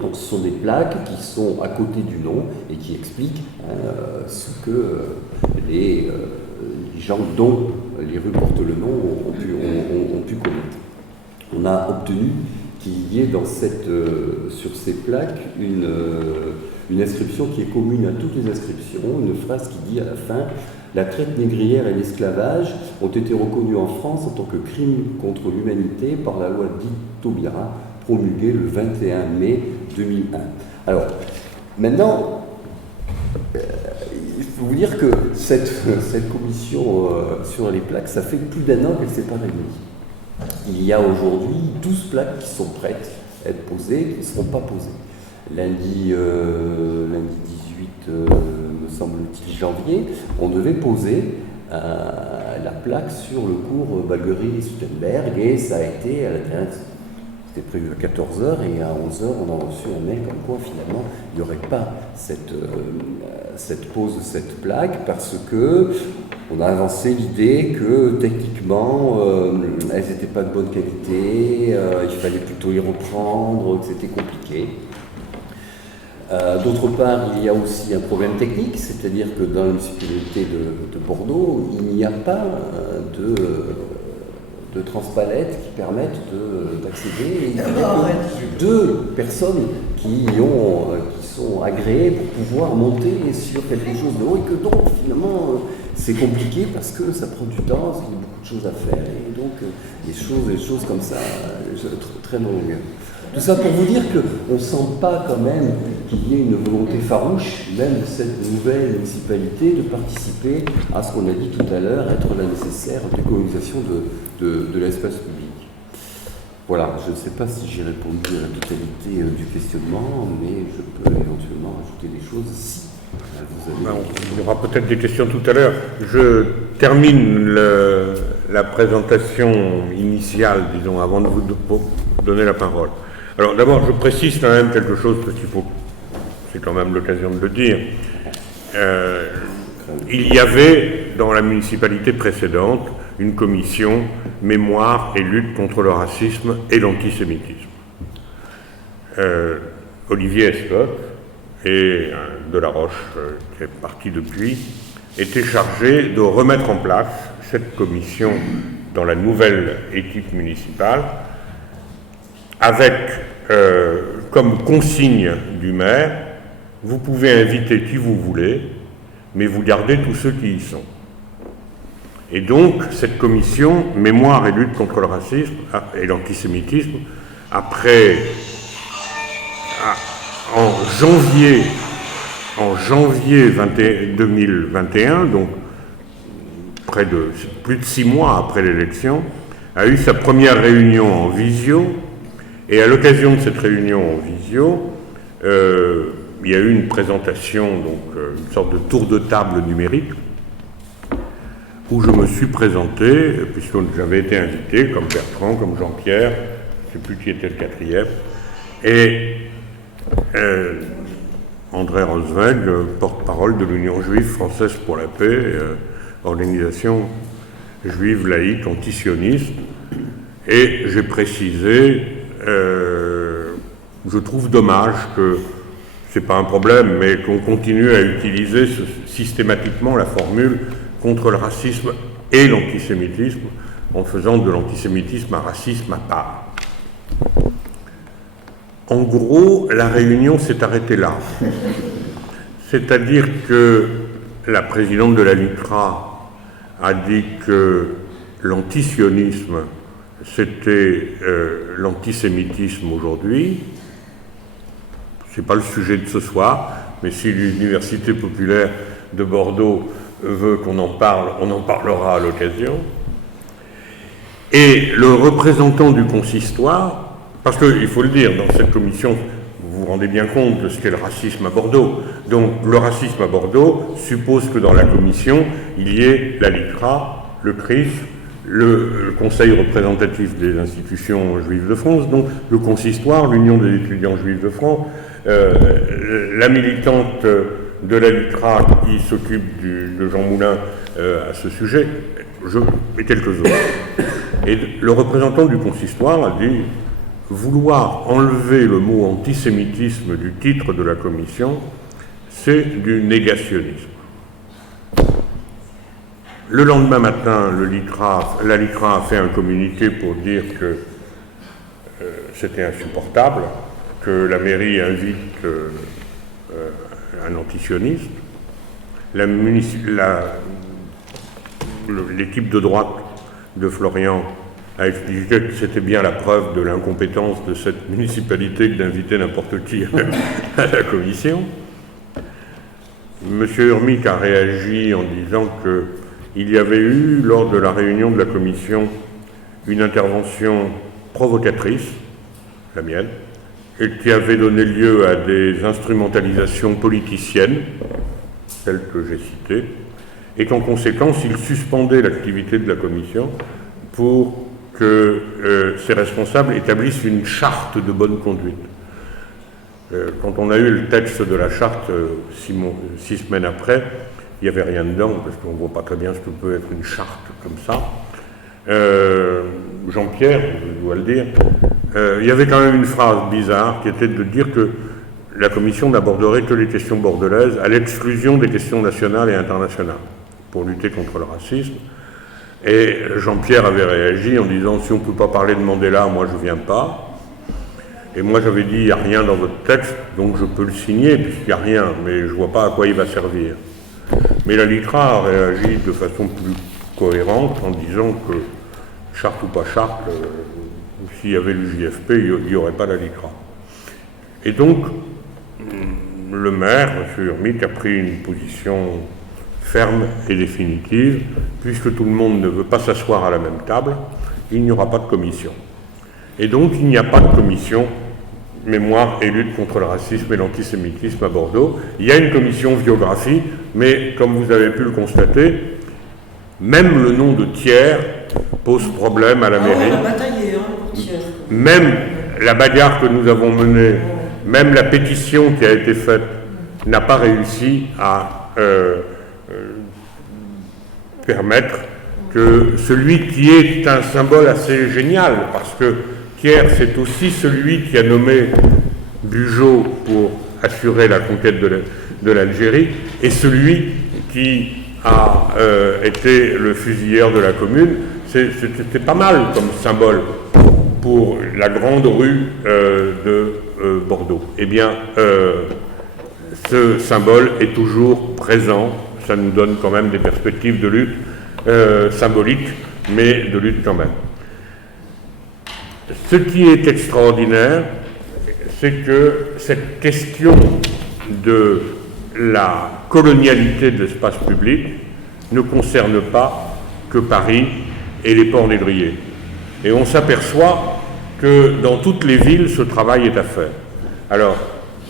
Donc ce sont des plaques qui sont à côté du nom et qui expliquent ce que les gens dont les rues portent le nom ont pu connaître. On a obtenu qu'il y ait sur ces plaques une inscription qui est commune à toutes les inscriptions, une phrase qui dit à la fin « La traite négrière et l'esclavage ont été reconnus en France en tant que crime contre l'humanité par la loi dite Taubira, promulguée le 21 mai 2001. » Alors, maintenant, il faut vous dire que cette commission sur les plaques, ça fait plus d'1 an qu'elle ne s'est pas réunie. Il y a aujourd'hui 12 plaques qui sont prêtes à être posées, qui ne seront pas posées. Lundi 18, me semble-t-il, janvier, on devait poser la plaque sur le cours Balguerie-Suttenberg et ça a été à la dernière. C'était prévu à 14h et à 11h, on a reçu un mail comme quoi finalement il n'y aurait pas cette pose de cette plaque parce que on a avancé l'idée que techniquement elles n'étaient pas de bonne qualité, il fallait plutôt y reprendre, que c'était compliqué. D'autre part, il y a aussi un problème technique, c'est-à-dire que dans la municipalité de Bordeaux, il n'y a pas de transpalettes qui permettent d'accéder. Il y a que 2 personnes qui sont agréées pour pouvoir monter sur quelque chose de haut et que donc finalement c'est compliqué parce que ça prend du temps, il y a beaucoup de choses à faire et donc des choses comme ça très longues. Tout ça pour vous dire qu'on ne sent pas quand même qu'il y ait une volonté farouche, même de cette nouvelle municipalité, de participer à ce qu'on a dit tout à l'heure, être la nécessaire décolonisation de l'espace public. Voilà, je ne sais pas si j'ai répondu à la totalité du questionnement, mais je peux éventuellement ajouter des choses si vous avez... Il y aura peut-être des questions tout à l'heure. Je termine la présentation initiale, disons, avant de vous donner la parole. Alors d'abord, je précise quand même quelque chose, parce qu'il faut, c'est quand même l'occasion de le dire. Il y avait dans la municipalité précédente une commission mémoire et lutte contre le racisme et l'antisémitisme. Olivier Escotte et Delaroche, qui est parti depuis, étaient chargés de remettre en place cette commission dans la nouvelle équipe municipale, avec comme consigne du maire, vous pouvez inviter qui vous voulez, mais vous gardez tous ceux qui y sont. Et donc, cette commission, mémoire et lutte contre le racisme et l'antisémitisme, en janvier 2021, donc plus de 6 mois après l'élection, a eu sa première réunion en visio, et à l'occasion de cette réunion en visio, il y a eu une présentation, donc une sorte de tour de table numérique, où je me suis présenté, puisque j'avais été invité, comme Bertrand, comme Jean-Pierre, je ne sais plus qui était le quatrième, et André Rosweg, porte-parole de l'Union juive française pour la paix, organisation juive laïque antisioniste, et j'ai précisé, je trouve dommage que, c'est pas un problème, mais qu'on continue à utiliser systématiquement la formule contre le racisme et l'antisémitisme, en faisant de l'antisémitisme un racisme à part. En gros, la réunion s'est arrêtée là. C'est-à-dire que la présidente de la LICRA a dit que l'antisionisme, c'était l'antisémitisme aujourd'hui. Ce n'est pas le sujet de ce soir, mais si l'Université populaire de Bordeaux veut qu'on en parle, on en parlera à l'occasion. Et le représentant du consistoire, parce qu'il faut le dire, dans cette commission, vous vous rendez bien compte de ce qu'est le racisme à Bordeaux. Donc le racisme à Bordeaux suppose que dans la commission, il y ait la LICRA, le CRIF, le Conseil représentatif des institutions juives de France, donc le consistoire, l'Union des étudiants juifs de France, la militante de la LICRA qui s'occupe de Jean Moulin à ce sujet, et quelques autres. Et le représentant du consistoire a dit vouloir enlever le mot antisémitisme du titre de la commission, c'est du négationnisme. Le lendemain matin, la LICRA a fait un communiqué pour dire que c'était insupportable, que la mairie invite un antisioniste. L'équipe de droite de Florian a expliqué que c'était bien la preuve de l'incompétence de cette municipalité que d'inviter n'importe qui à la commission. Monsieur Urmic a réagi en disant qu'il y avait eu, lors de la réunion de la commission, une intervention provocatrice, la mienne, et qui avait donné lieu à des instrumentalisations politiciennes, celles que j'ai citées, et qu'en conséquence, il suspendait l'activité de la commission pour que ces responsables établissent une charte de bonne conduite. Quand on a eu le texte de la charte 6 semaines après, il n'y avait rien dedans, parce qu'on ne voit pas très bien ce que peut être une charte comme ça. Jean-Pierre, je dois le dire, il y avait quand même une phrase bizarre qui était de dire que la commission n'aborderait que les questions bordelaises à l'exclusion des questions nationales et internationales pour lutter contre le racisme. Et Jean-Pierre avait réagi en disant si on ne peut pas parler de Mandela, moi je ne viens pas. Et moi j'avais dit il n'y a rien dans votre texte, donc je peux le signer puisqu'il n'y a rien, mais je ne vois pas à quoi il va servir. Mais la LICRA a réagi de façon plus cohérente en disant que charte ou pas charte, s'il y avait le JFP, il n'y aurait pas la LICRA. Et donc, le maire, M. Urmic, a pris une position ferme et définitive, puisque tout le monde ne veut pas s'asseoir à la même table, il n'y aura pas de commission. Et donc, il n'y a pas de commission mémoire et lutte contre le racisme et l'antisémitisme à Bordeaux. Il y a une commission biographie, mais comme vous avez pu le constater, même le nom de Thiers pose problème à la mairie. On a bataillé, pour Thiers. Même la bagarre que nous avons menée, même la pétition qui a été faite, n'a pas réussi à permettre que celui qui est un symbole assez génial, parce que Thiers, c'est aussi celui qui a nommé Bugeaud pour assurer la conquête de l'Algérie, et celui qui a été le fusilleur de la commune. C'était pas mal comme symbole pour la grande rue de Bordeaux. Eh bien, ce symbole est toujours présent. Ça nous donne quand même des perspectives de lutte symboliques, mais de lutte quand même. Ce qui est extraordinaire, c'est que cette question de la colonialité de l'espace public ne concerne pas que Paris et les ports négriers. Et on s'aperçoit que dans toutes les villes, ce travail est à faire. Alors,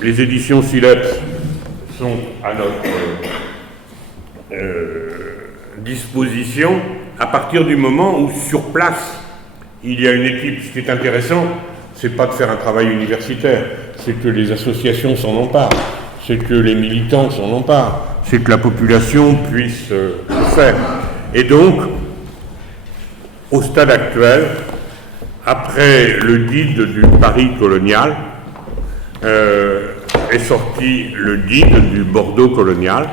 les éditions Sileps sont à notre disposition à partir du moment où, sur place, il y a une équipe. Ce qui est intéressant, c'est pas de faire un travail universitaire, c'est que les associations s'en emparent, c'est que les militants s'en emparent, c'est que la population puisse le faire. Et donc, au stade actuel, après le guide du Paris colonial, est sorti le guide du Bordeaux colonial.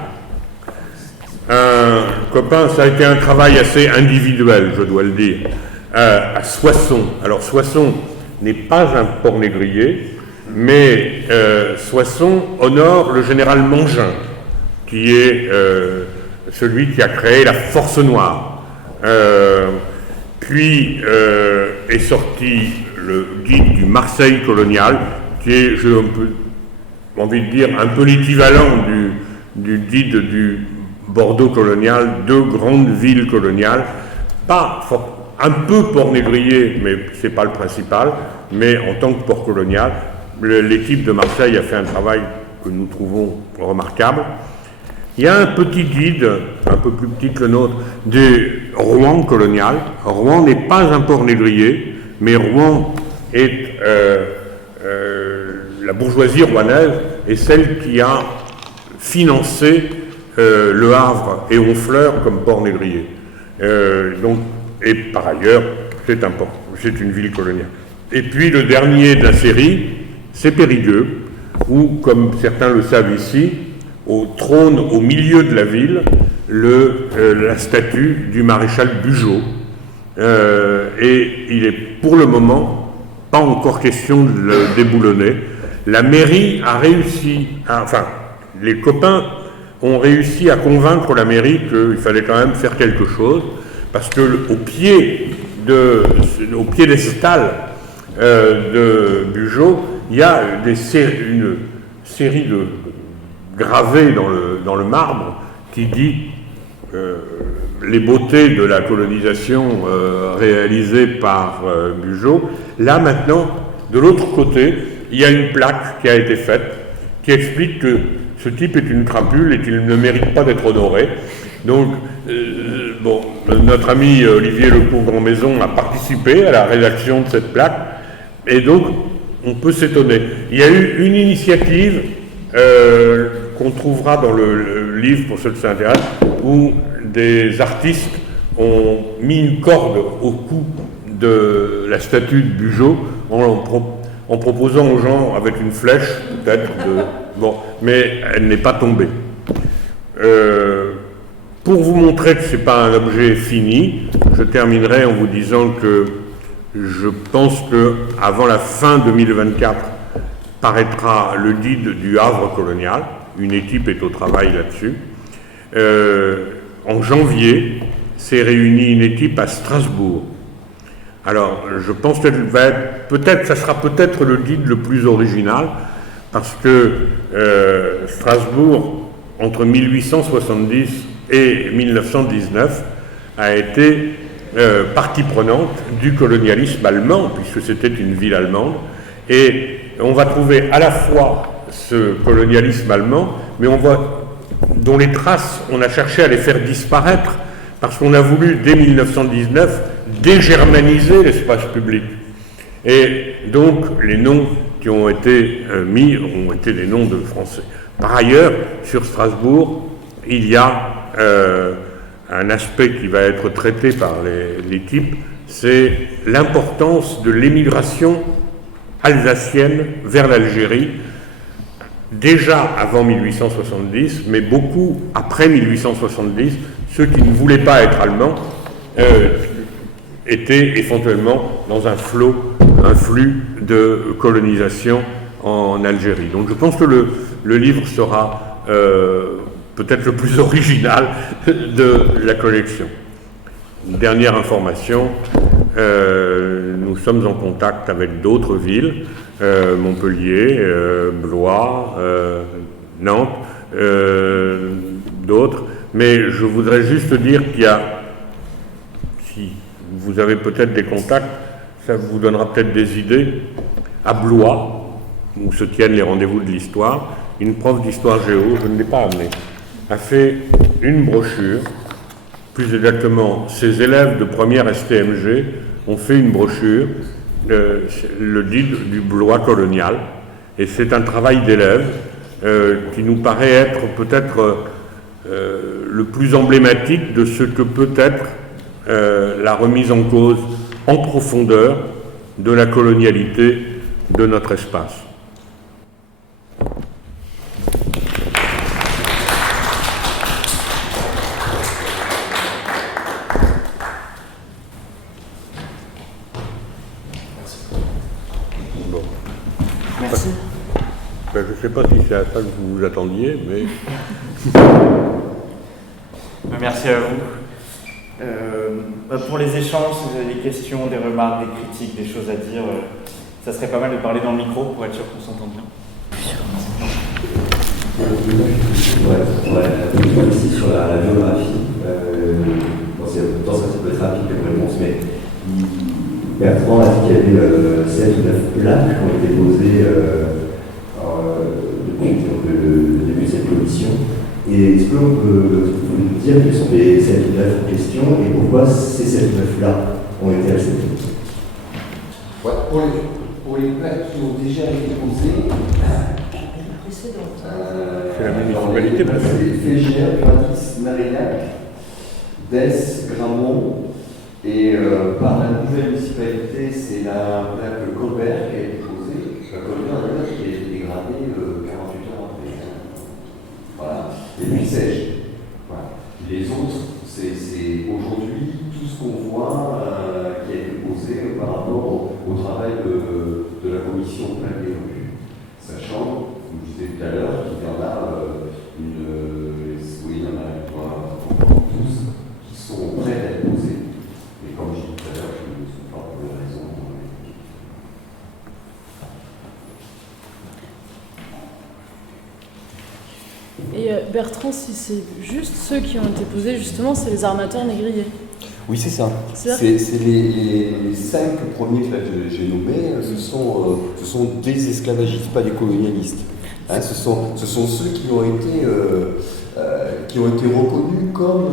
Un copain, ça a été un travail assez individuel, je dois le dire, à Soissons. Alors Soissons n'est pas un port négrier, mais Soissons honore le général Mangin, qui est celui qui a créé la Force Noire. Puis est sorti le guide du Marseille colonial, qui est, j'ai envie de dire, un peu l'équivalent du guide du Bordeaux colonial, deux grandes villes coloniales, un peu port négrier, mais c'est pas le principal, mais en tant que port colonial, l'équipe de Marseille a fait un travail que nous trouvons remarquable. Il y a un petit guide, un peu plus petit que le nôtre, du Rouen colonial. Rouen n'est pas un port négrier, mais Rouen est la bourgeoisie rouennaise est celle qui a financé Le Havre et Honfleur comme port négrier. Et par ailleurs, c'est un port, c'est une ville coloniale. Et puis le dernier de la série, c'est Périgueux, où, comme certains le savent ici, trône au milieu de la ville la statue du maréchal Bugeaud. Et il est pour le moment pas encore question de le déboulonner. La mairie a réussi, les copains ont réussi à convaincre la mairie qu'il fallait quand même faire quelque chose, parce que au pied des stalles de Bugeaud, il y a une série de gravés dans le marbre qui dit les beautés de la colonisation réalisée par Bugeaud. Là maintenant, de l'autre côté, il y a une plaque qui a été faite qui explique que ce type est une crapule et qu'il ne mérite pas d'être honoré. Donc, notre ami Olivier Lecourt-Grandmaison a participé à la rédaction de cette plaque, et donc on peut s'étonner. Il y a eu une initiative qu'on trouvera dans le livre pour ceux qui s'intéressent, où des artistes ont mis une corde au cou de la statue de Bugeaud en proposant aux gens avec une flèche, peut-être, mais elle n'est pas tombée. Pour vous montrer que ce n'est pas un objet fini, je terminerai en vous disant que je pense qu'avant la fin 2024 paraîtra le guide du Havre colonial. Une équipe est au travail là-dessus. En janvier, s'est réunie une équipe à Strasbourg. Alors, je pense que ça sera peut-être le guide le plus original, parce que Strasbourg, entre 1870 et 1919, a été partie prenante du colonialisme allemand, puisque c'était une ville allemande, et on va trouver à la fois ce colonialisme allemand, mais dont les traces, on a cherché à les faire disparaître, parce qu'on a voulu, dès 1919, dégermaniser l'espace public. Et donc, les noms qui ont été mis ont été des noms de Français. Par ailleurs, sur Strasbourg, il y a un aspect qui va être traité par l'équipe, c'est l'importance de l'émigration alsacienne vers l'Algérie, déjà avant 1870, mais beaucoup après 1870, ceux qui ne voulaient pas être allemands étaient éventuellement dans un flux de colonisation en Algérie. Donc je pense que le livre sera peut-être le plus original de la collection. Une dernière information, nous sommes en contact avec d'autres villes, Montpellier, Blois, Nantes, d'autres, mais je voudrais juste dire qu'il y a vous avez peut-être des contacts, ça vous donnera peut-être des idées. À Blois, où se tiennent les rendez-vous de l'histoire, une prof d'histoire géo, je ne l'ai pas amenée, a fait une brochure, plus exactement, ses élèves de première STMG ont fait une brochure, le guide du Blois colonial, et c'est un travail d'élève qui nous paraît être peut-être le plus emblématique de ce que peut être la remise en cause en profondeur de la colonialité de notre espace. Bon. Merci. Je ne sais pas si c'est à ça que vous vous attendiez, mais... Merci à vous. Pour les échanges, si vous avez des questions, des remarques, des critiques, des choses à dire, ça serait pas mal de parler dans le micro pour être sûr qu'on s'entend bien. Ici sur la biographie, dans ça peut être rapide comme réponse, mais Bertrand a dit qu'il y avait 7 ou 9 plaques qui ont été posées depuis le début de cette commission. Et est-ce que vous pouvez nous dire quels sont les 7 ou 9 en question et pourquoi ces 7 ou 9-là ont été acceptés? Pour les plaques qui ont déjà été posées, c'est la municipalité, parce que... C'est Fégère, Gradis, Marillac, Dess, Gramont, et par la nouvelle municipalité, c'est la plaque Colbert qui a été posée. La Colbert, qui a été dégradée 48 heures après. Voilà. Et puis Sèche. Voilà. Les autres, c'est aujourd'hui tout ce qu'on voit qui a été posé par rapport au travail de la commission plaque des rues. Sachant, comme je disais tout à l'heure, qu'il y en a il y en a 12 qui sont prêts à être posés. Et comme je disais tout à l'heure, je ne sais pas pour les raisons. Et Bertrand, si c'est juste ceux qui ont été posés, justement, c'est les armateurs négriers. Oui, c'est ça. C'est les 5 premiers que j'ai nommés, ce sont des esclavagistes, pas des colonialistes. Hein, ce sont ceux qui ont été reconnus comme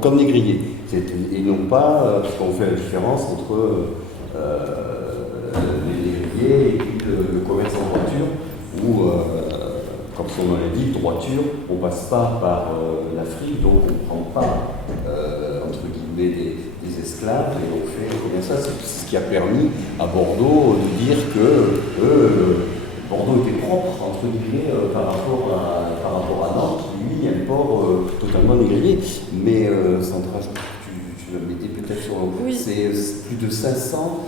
comme négriers. Et non pas, parce qu'on fait la différence entre les négriers et puis le commerce en voiture, où, comme son nom l'indique, droiture, on ne passe pas par l'Afrique, donc on ne prend pas, entre guillemets, des esclaves, et on fait comme ça. C'est ce qui a permis à Bordeaux de dire que Bordeaux était propre, entre guillemets, par rapport à Nantes, lui, il y a le port totalement négrier. Mais Sandra, tu vas m'aider peut-être sur... Oui. C'est plus de 500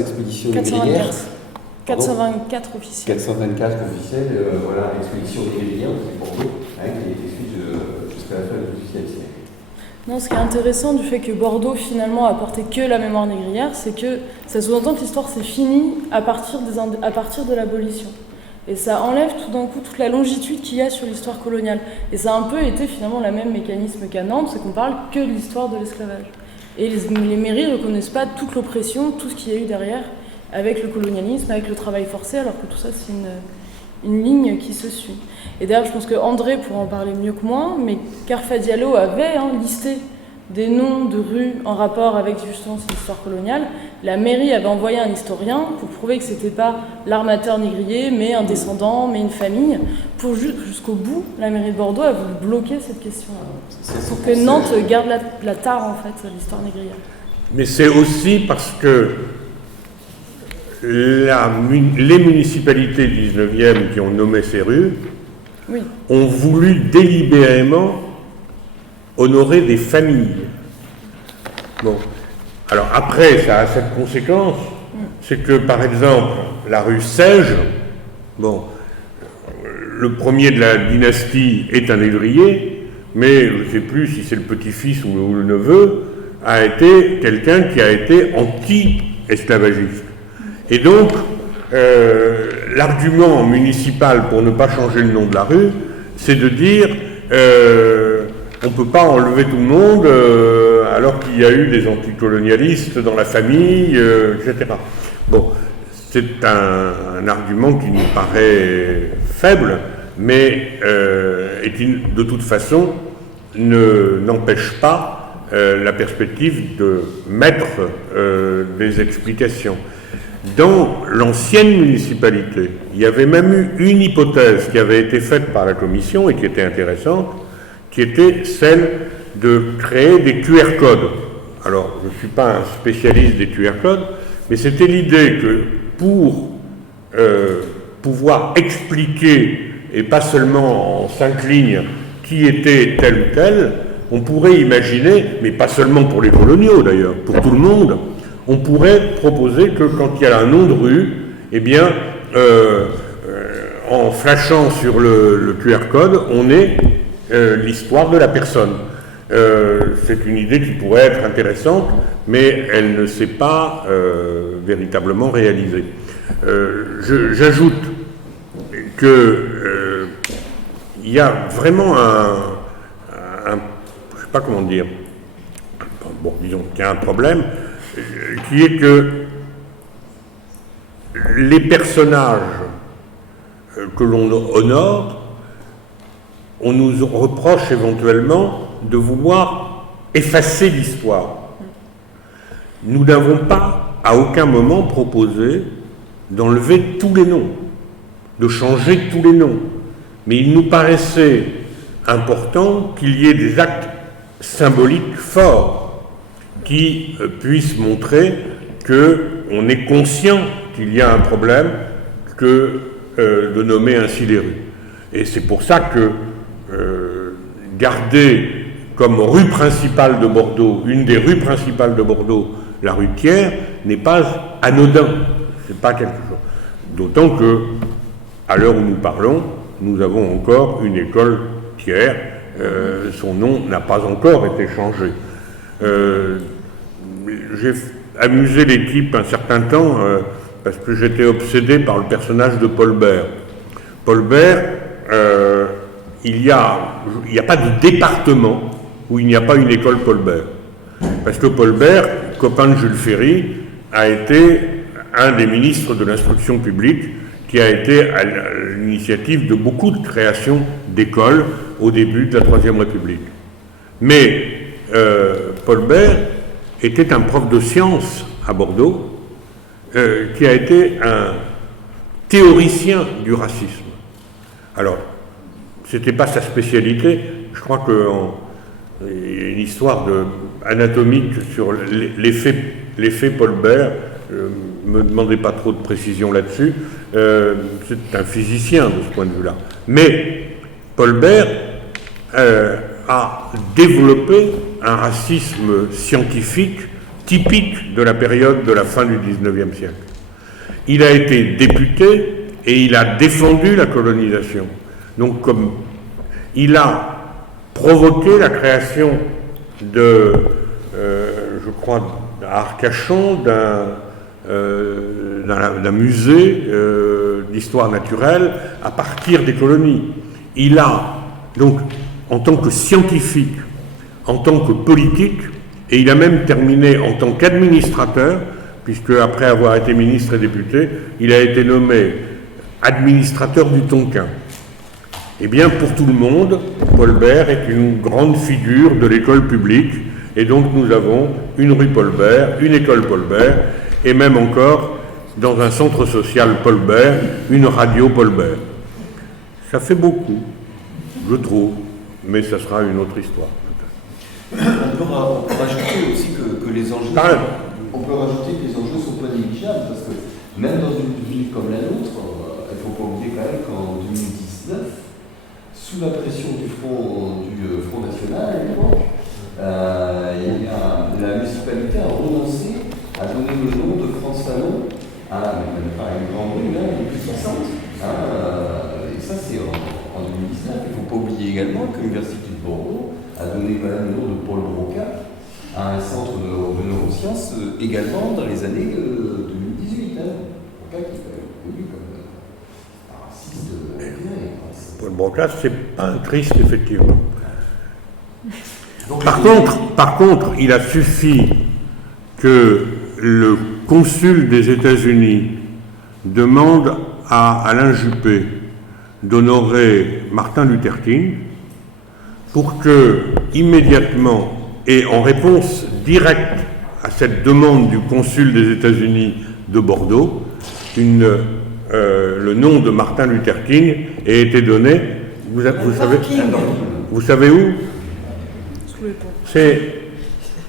expéditions négrières. 424 officiels. 424 officiels, voilà, expédition négrière, c'est Bordeaux, qui a été suite jusqu'à la fin du XVIIe siècle. Non, ce qui est intéressant du fait que Bordeaux finalement a porté que la mémoire négrière, c'est que ça sous-entend que l'histoire s'est finie à partir de l'abolition. Et ça enlève tout d'un coup toute la longitude qu'il y a sur l'histoire coloniale. Et ça a un peu été finalement le même mécanisme qu'à Nantes, c'est qu'on parle que de l'histoire de l'esclavage. Et les mairies ne reconnaissent pas toute l'oppression, tout ce qu'il y a eu derrière, avec le colonialisme, avec le travail forcé, alors que tout ça c'est une ligne qui se suit. Et d'ailleurs, je pense que André pourra en parler mieux que moi, mais Carfa Diallo avait listé des noms de rues en rapport avec justement cette histoire coloniale. La mairie avait envoyé un historien pour prouver que c'était pas l'armateur négrier, mais un descendant, mais une famille. Pour jusqu'au bout, la mairie de Bordeaux a voulu bloquer cette question-là. Pour que Nantes garde la tare, en fait, de l'histoire négrière. Mais c'est aussi parce que les municipalités du 19e qui ont nommé ces rues ont voulu délibérément honorer des familles. Bon. Alors après, ça a cette conséquence, c'est que par exemple, la rue Sège, le premier de la dynastie est un négrier, mais je ne sais plus si c'est le petit-fils ou le neveu, a été quelqu'un qui a été anti-esclavagiste. Et donc, l'argument municipal pour ne pas changer le nom de la rue, c'est de dire on ne peut pas enlever tout le monde alors qu'il y a eu des anticolonialistes dans la famille, etc. Bon, c'est un argument qui nous paraît faible, mais et qui, de toute façon, n'empêche pas la perspective de mettre des explications. Dans l'ancienne municipalité, il y avait même eu une hypothèse qui avait été faite par la commission et qui était intéressante, qui était celle de créer des QR codes. Alors, je ne suis pas un spécialiste des QR codes, mais c'était l'idée que pour pouvoir expliquer, et pas seulement en 5 lignes, qui était tel ou tel, on pourrait imaginer, mais pas seulement pour les coloniaux d'ailleurs, pour tout le monde, on pourrait proposer que quand il y a un nom de rue, eh bien, en flashant sur le QR code, on ait l'histoire de la personne. C'est une idée qui pourrait être intéressante, mais elle ne s'est pas véritablement réalisée. J'ajoute que il y a vraiment je ne sais pas comment dire, bon, disons qu'il y a un problème, qui est que les personnages que l'on honore, on nous reproche éventuellement de vouloir effacer l'histoire. Nous n'avons pas à aucun moment proposé d'enlever tous les noms, de changer tous les noms. Mais il nous paraissait important qu'il y ait des actes symboliques forts qui puissent montrer qu'on est conscient qu'il y a un problème que de nommer ainsi les rues. Et c'est pour ça que garder comme rue principale de Bordeaux, une des rues principales de Bordeaux, la rue Thiers, n'est pas anodin. C'est pas quelque chose. D'autant que, à l'heure où nous parlons, nous avons encore une école Thiers. Son nom n'a pas encore été changé. J'ai amusé l'équipe un certain temps parce que j'étais obsédé par le personnage de Paul Bert. Paul Bert, il n'y a pas de département où il n'y a pas une école Paul Bert. Parce que Paul Bert, copain de Jules Ferry, a été un des ministres de l'instruction publique qui a été à l'initiative de beaucoup de créations d'écoles au début de la Troisième République. Mais Paul Bert était un prof de sciences à Bordeaux qui a été un théoricien du racisme. Alors, ce n'était pas sa spécialité. Je crois qu'il y a une histoire anatomique sur l'effet Paul Bert. Ne me demandez pas trop de précision là-dessus. C'est un physicien de ce point de vue-là. Mais Paul Bert a développé un racisme scientifique typique de la période de la fin du XIXe siècle. Il a été député et il a défendu la colonisation. Donc, comme il a provoqué la création de, je crois, à Arcachon, d'un musée d'histoire naturelle à partir des colonies. Il a, donc, en tant que scientifique, en tant que politique, et il a même terminé en tant qu'administrateur, puisque après avoir été ministre et député, il a été nommé administrateur du Tonkin. Eh bien, pour tout le monde, Paul Bert est une grande figure de l'école publique, et donc nous avons une rue Paul Bert, une école Paul Bert, et même encore, dans un centre social Paul Bert, une radio Paul Bert. Ça fait beaucoup, je trouve, mais ça sera une autre histoire. On peut rajouter aussi que les enjeux... On peut rajouter que les enjeux ne sont pas négligeables, parce que même dans une ville comme la nôtre, il ne faut pas oublier quand même qu'en 2019, sous la pression du Front National à l'époque, la municipalité a renoncé à donner le nom de France Fanon à une grande rue, une plus 60. Et ça, c'est en 2019. Il ne faut pas oublier également que l'Université de Bordeaux a donné quand même le nom de Paul Broca à un centre de neurosciences également dans les années 2018. Broca qui est connu comme raciste Paul Broca, c'est pas un triste, effectivement. Par contre, il a suffi que le consul des États-Unis demande à Alain Juppé d'honorer Martin Luther King pour que, immédiatement, et en réponse directe à cette demande du consul des États-Unis de Bordeaux, le nom de Martin Luther King ait été donné. Vous savez où? C'est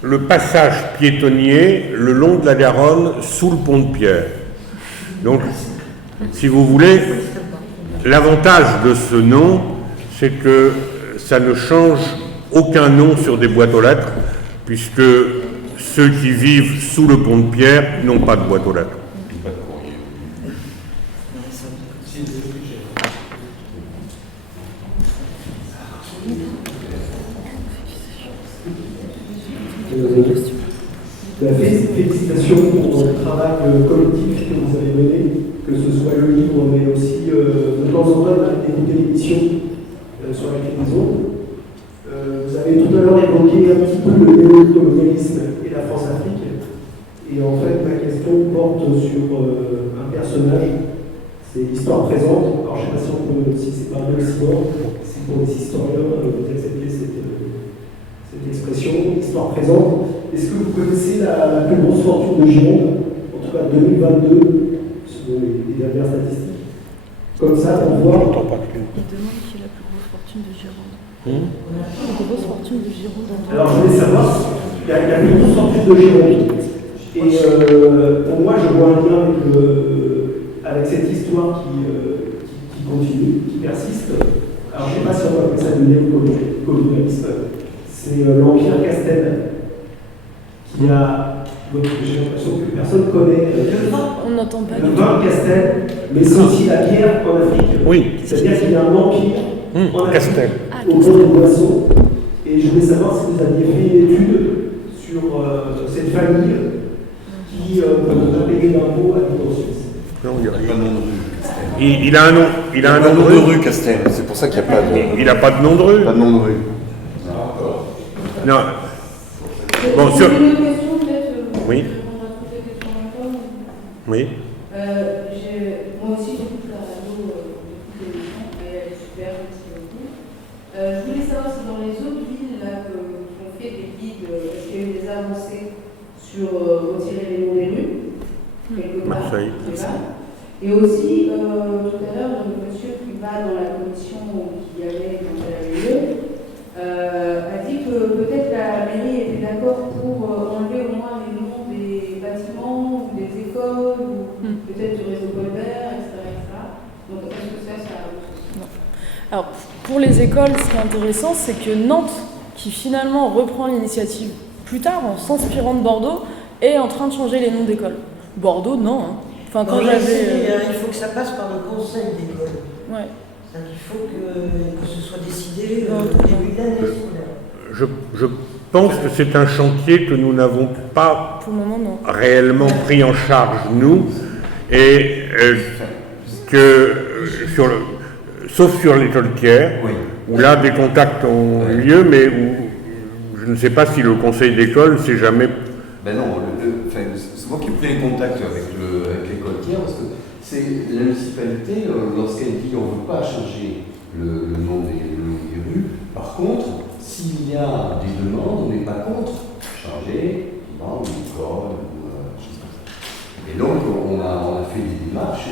le passage piétonnier le long de la Garonne sous le pont de Pierre. Donc, si vous voulez, l'avantage de ce nom, c'est que ça ne change aucun nom sur des boîtes aux lettres, puisque ceux qui vivent sous le pont de Pierre n'ont pas de boîte aux lettres. Félicitations pour le travail collectif que vous avez mené, que ce soit le livre, mais aussi de temps en temps d'écouter l'émission sur laquelle ils ont. Vous avez tout à l'heure évoqué un petit peu le néocolonialisme et la France-Afrique. Et en fait, ma question porte sur un personnage, c'est l'histoire présente. Alors je ne sais pas si c'est par l'oxymore, si pour les historiens, vous acceptez cette expression, histoire présente. Est-ce que vous connaissez la plus grosse fortune de Gironde, en tout cas 2022, selon les dernières statistiques? Comme ça, pour voir. Il demande qui est la plus grosse fortune de Gironde. La plus grosse fortune de Gironde. Alors, je voulais savoir, il y a la plus grosse fortune de Gironde. Et pour moi, je vois un lien avec cette histoire qui continue, qui persiste. Alors, je ne sais pas si on va appeler ça du néocolonialisme. C'est l'Empire Castel. J'ai l'impression que personne connaît on n'entend pas le vin Castel, mais c'est aussi la bière en Afrique. Oui. C'est-à-dire qu'il y a un empire en Afrique, Castel. au bord des boissons. Et je voulais savoir si vous aviez fait une étude sur cette famille qui n'a pas payé d'impôts à l'île en Suisse. Non, il y a pas de nom de rue, Castel. Il a un nom. Il a un nom de rue, Castel. C'est pour ça qu'il n'y a pas de. Il n'a pas de nom de rue. Pas de nom de rue. Non. Bon, sur. Une question peut-être. Oui. On a toutes les questions en même temps. Oui. Moi aussi j'écoute la radio depuis l'émission et elle est super, merci beaucoup. Je voulais savoir si dans les autres villes là, qui ont fait des guides, est-ce qu'il y a eu des avancées sur retirer les noms des rues quelque part, Marseille. Et aussi, tout à l'heure, le monsieur qui va dans la commission qui y avait quand elle avait lieu, a dit que peut-être la mairie était d'accord pour enlever au moins les noms des bâtiments ou des écoles ou peut-être du réseau Colbert, etc. Donc est-ce que ça Non. Alors, pour les écoles, ce qui est intéressant, c'est que Nantes, qui finalement reprend l'initiative plus tard, en s'inspirant de Bordeaux, est en train de changer les noms d'écoles. Bordeaux, non. Hein. Enfin, quand il faut que ça passe par le conseil d'école. Ouais. Il faut que ce soit décidé au début de l'année scolaire. Je pense que c'est un chantier que nous n'avons pas pour le moment, non. réellement pris en charge, nous, et que sauf sur les Tolquières, Oui. où là des contacts ont eu lieu, mais où je ne sais pas si le conseil d'école s'est jamais. Ben non, c'est moi qui ai pris les contacts avec l'école tiers, parce que c'est la municipalité, lorsqu'elle dit on ne veut pas changer le nom des rues, par contre, s'il y a des demandes, on n'est pas contre changer une école ou chose comme ça. Et donc, on a fait des démarches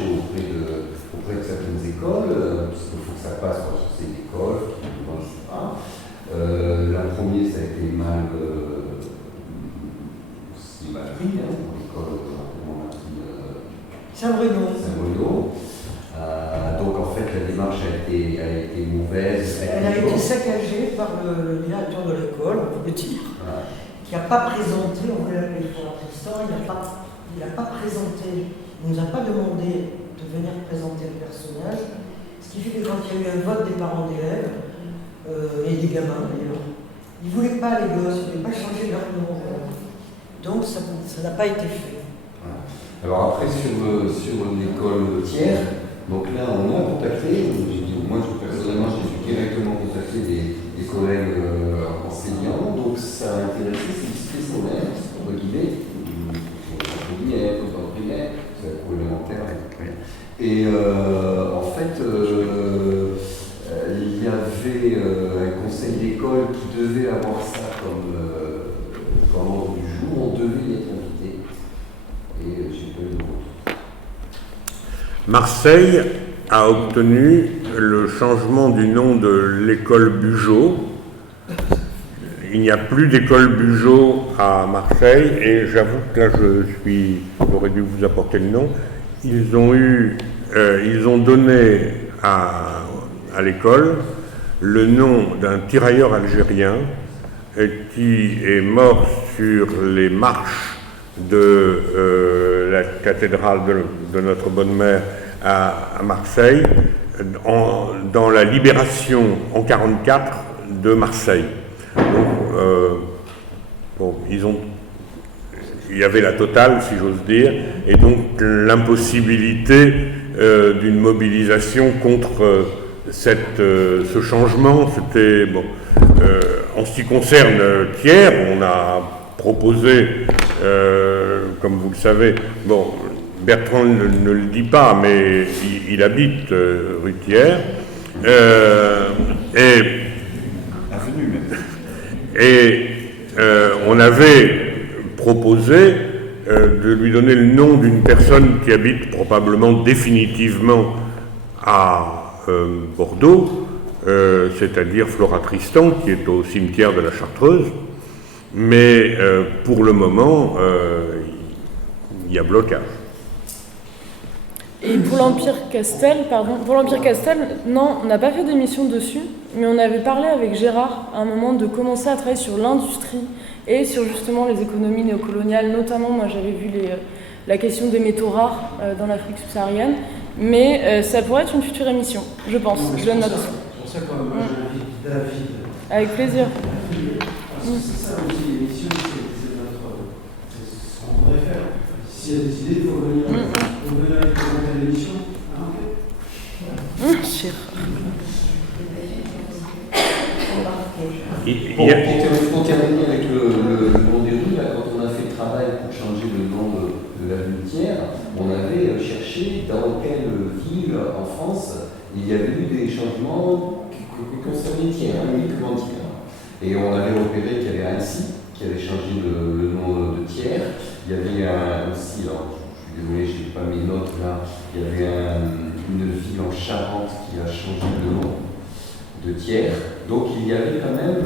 auprès de certaines écoles, parce qu'il faut que ça passe par ces écoles, je ne sais pas. La première, ça a été mal pris, pour l'école Saint-Bruno. Donc en fait la démarche a été mauvaise. Elle a été saccagée par le directeur de l'école, on peut dire, qui n'a pas présenté, on voulait l'appeler pour l'instant, il n'a pas présenté, il ne nous a pas demandé de venir présenter le personnage, ce qui fait que quand il y a eu un vote des parents d'élèves, et des gamins d'ailleurs, ils ne voulaient pas les gosses, ils ne voulaient pas changer leur nom. Donc ça n'a pas été fait. Alors après sur l'école tiers, donc là on a contacté, moi personnellement j'ai directement contacté des collègues enseignants en fait, il y avait un conseil d'école qui devait avoir ça comme ordre du jour. On devait y être invité. Et j'ai pas eu le vote. Marseille a obtenu le changement du nom de l'école Bugeaud. Il n'y a plus d'école Bugeaud à Marseille et j'avoue que là j'aurais dû vous apporter le nom. Ils ont donné à l'école le nom d'un tirailleur algérien qui est mort sur les marches de la cathédrale de Notre Bonne Mère à Marseille, dans la libération en 1944 de Marseille. Donc, il y avait la totale, si j'ose dire, et donc l'impossibilité d'une mobilisation contre ce changement. C'était bon. En ce qui concerne Thiers, on a proposé, comme vous le savez, bon, Bertrand ne le dit pas, mais il habite rue Thiers, et on avait proposé de lui donner le nom d'une personne qui habite probablement définitivement à Bordeaux, c'est-à-dire Flora Tristan, qui est au cimetière de la Chartreuse. Mais pour le moment, il y a blocage. Et pour l'Empire Castel, non, on n'a pas fait d'émission dessus, mais on avait parlé avec Gérard à un moment de commencer à travailler sur l'industrie et sur justement les économies néocoloniales, notamment, moi j'avais vu la question des métaux rares dans l'Afrique subsaharienne, mais ça pourrait être une future émission, je pense, je le note. C'est pour ça que moi j'invite David. Avec plaisir. C'est ça aussi l'émission, c'est ce qu'on pourrait faire. S'il y a des idées, il faut venir présenter l'émission. Cher. Pour terminer avec le nom des rues, là, quand on a fait le travail pour changer le nom de l'avenue Thiers, on avait cherché dans quelle ville en France il y avait eu des changements qui concernaient Thiers, uniquement Thiers. Et on avait repéré qu'il y avait Annecy qui avait changé le nom de Thiers. Il y avait aussi, alors je suis désolé, je n'ai pas mes notes là, il y avait une ville en Charente qui a changé le nom de Thiers. Donc il y avait quand même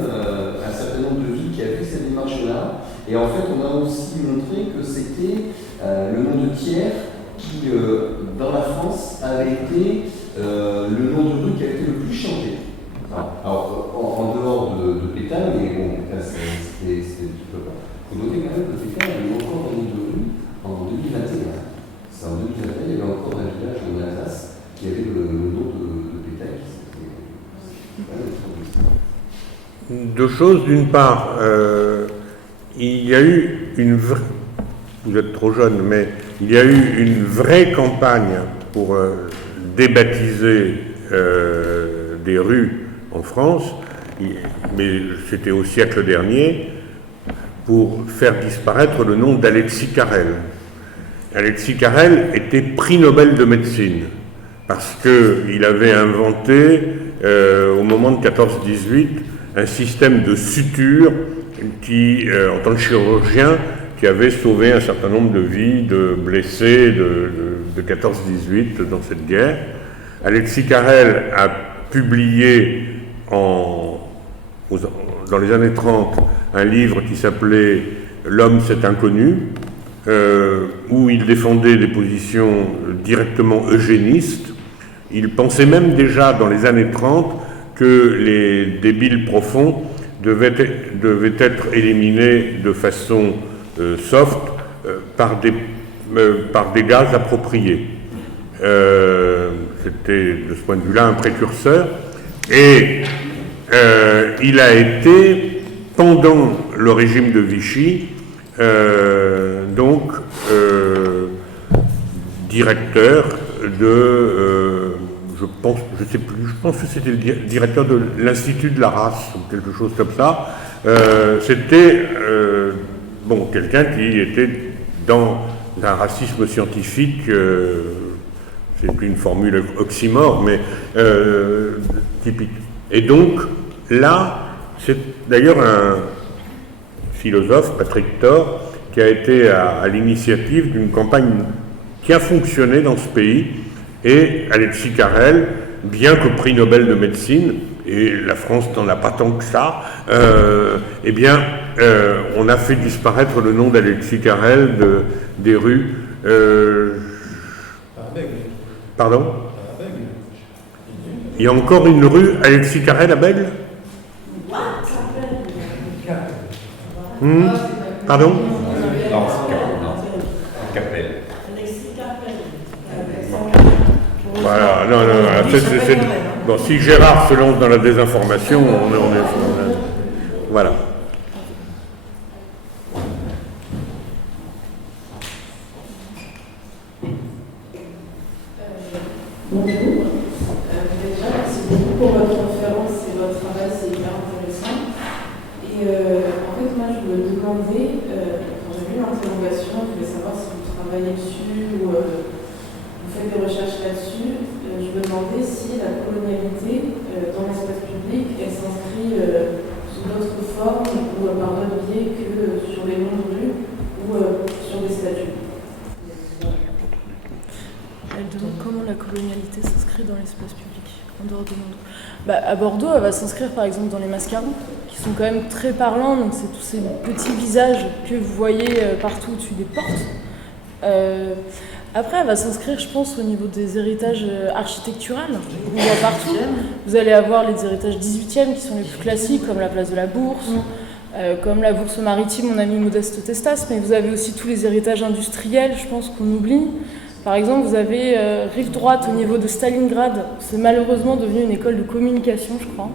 un certain nombre de villes qui avaient fait cette démarche-là. Et en fait, on a aussi montré que c'était le nom de Thiers qui, dans la France, avait été le nom de rue qui a été le plus changé. Alors, en dehors de Pétale, mais bon, c'était un petit peu bas. Il faut noter quand même que Pétale avait encore un nom de rue en 2021. C'est en 2021, il y avait encore un village en Alsace qui avait le nom de Pétale. Deux choses. D'une part, il y a eu une vraie... Vous êtes trop jeune, mais il y a eu une vraie campagne pour débaptiser des rues en France, mais c'était au siècle dernier, pour faire disparaître le nom d'Alexis Carrel. Alexis Carrel était prix Nobel de médecine, parce qu'il avait inventé, au moment de 14-18, un système de suture qui, en tant que chirurgien, qui avait sauvé un certain nombre de vies de blessés de 14-18 dans cette guerre. Alexis Carrel a publié dans les années 30 un livre qui s'appelait « L'homme c'est inconnu », où il défendait des positions directement eugénistes. Il pensait même déjà dans les années 30 que les débiles profonds devaient être éliminés de façon soft par des gaz appropriés. C'était de ce point de vue-là un précurseur. Et il a été, pendant le régime de Vichy, directeur de, je pense que c'était le directeur de l'Institut de la race, ou quelque chose comme ça. C'était quelqu'un qui était dans un racisme scientifique c'est plus une formule oxymore, mais typique. Et donc, là, c'est d'ailleurs un philosophe, Patrick Thor, qui a été à l'initiative d'une campagne qui a fonctionné dans ce pays, et Alexis Carrel, bien que prix Nobel de médecine, et la France n'en a pas tant que ça, eh bien, on a fait disparaître le nom d'Alexis Carrel des rues. Pardon ? Il y a encore une rue Alexis Carrel à Bègle ? Pardon ? Non, c'est Capelle. Voilà, non, bon, si Gérard se lance dans la désinformation, on est voilà. Bonjour. Déjà, merci beaucoup pour votre conférence et votre travail, c'est hyper intéressant. Et en fait, moi, je me demandais, quand j'ai vu l'interrogation, je voulais savoir si vous travaillez dessus ou vous faites des recherches là-dessus. Je me demandais si la colonialité dans l'espace public, elle s'inscrit sous d'autres formes ou par d'autres biais que sur les noms de rue ou sur des statues. Elle demande comment la colonialité s'inscrit dans l'espace public, en dehors du monde. À Bordeaux, elle va s'inscrire par exemple dans les mascarons, qui sont quand même très parlants, donc c'est tous ces petits visages que vous voyez partout au-dessus des portes. Après, elle va s'inscrire, je pense, au niveau des héritages architecturaux, qu'on voit partout. Vous allez avoir les héritages 18e qui sont les plus classiques, comme la place de la Bourse, comme la Bourse maritime, mon ami Modeste Testas, mais vous avez aussi tous les héritages industriels, je pense, qu'on oublie. Par exemple, vous avez rive droite au niveau de Stalingrad, c'est malheureusement devenu une école de communication, je crois,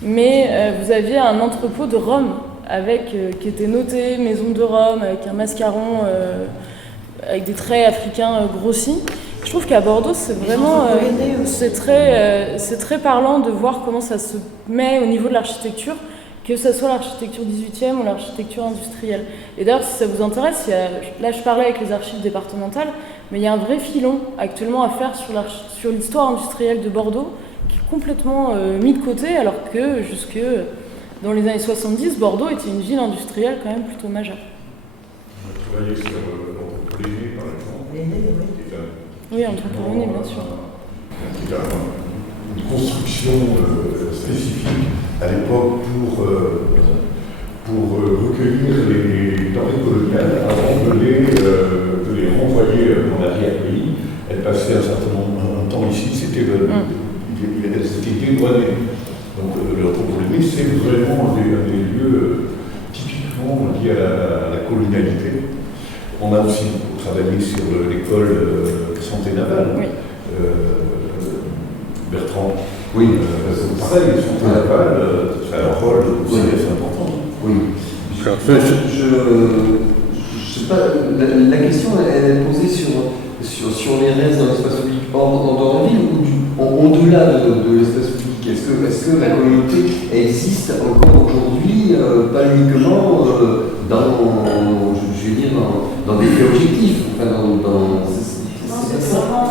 mais vous aviez un entrepôt de Rome, qui était noté Maison de Rome, avec un mascaron, avec des traits africains grossis. Je trouve qu'à Bordeaux, c'est vraiment, c'est très parlant de voir comment ça se met au niveau de l'architecture, que ce soit l'architecture 18e ou l'architecture industrielle. Et d'ailleurs, si ça vous intéresse, là je parlais avec les archives départementales, mais il y a un vrai filon actuellement à faire sur l'histoire industrielle de Bordeaux, qui est complètement mis de côté, alors que jusque dans les années 70, Bordeaux était une ville industrielle quand même plutôt majeure. On a travaillé sur l'Anthropolynée, par exemple. Oui, Anthropolynée, bien sûr. Il y a une construction spécifique à l'époque pour recueillir les denrées coloniales avant de les renvoyer dans l'arrière-pays. Elles passaient un certain temps ici, c'était dédouané. Donc l'Anthropolynée, c'est vraiment un des lieux typiquement liés à la colonialité. On a aussi travaillé sur l'école santé navale. Oui. Bertrand. Oui. Pareil, santé navale, c'est un rôle aussi assez important. Oui. Je sais pas, la question elle est posée sur les restes dans l'espace public en dehors de ville ou au-delà de l'espace public. Est-ce que la communauté existe encore aujourd'hui, pas uniquement dans des faits objectifs, enfin c'est vraiment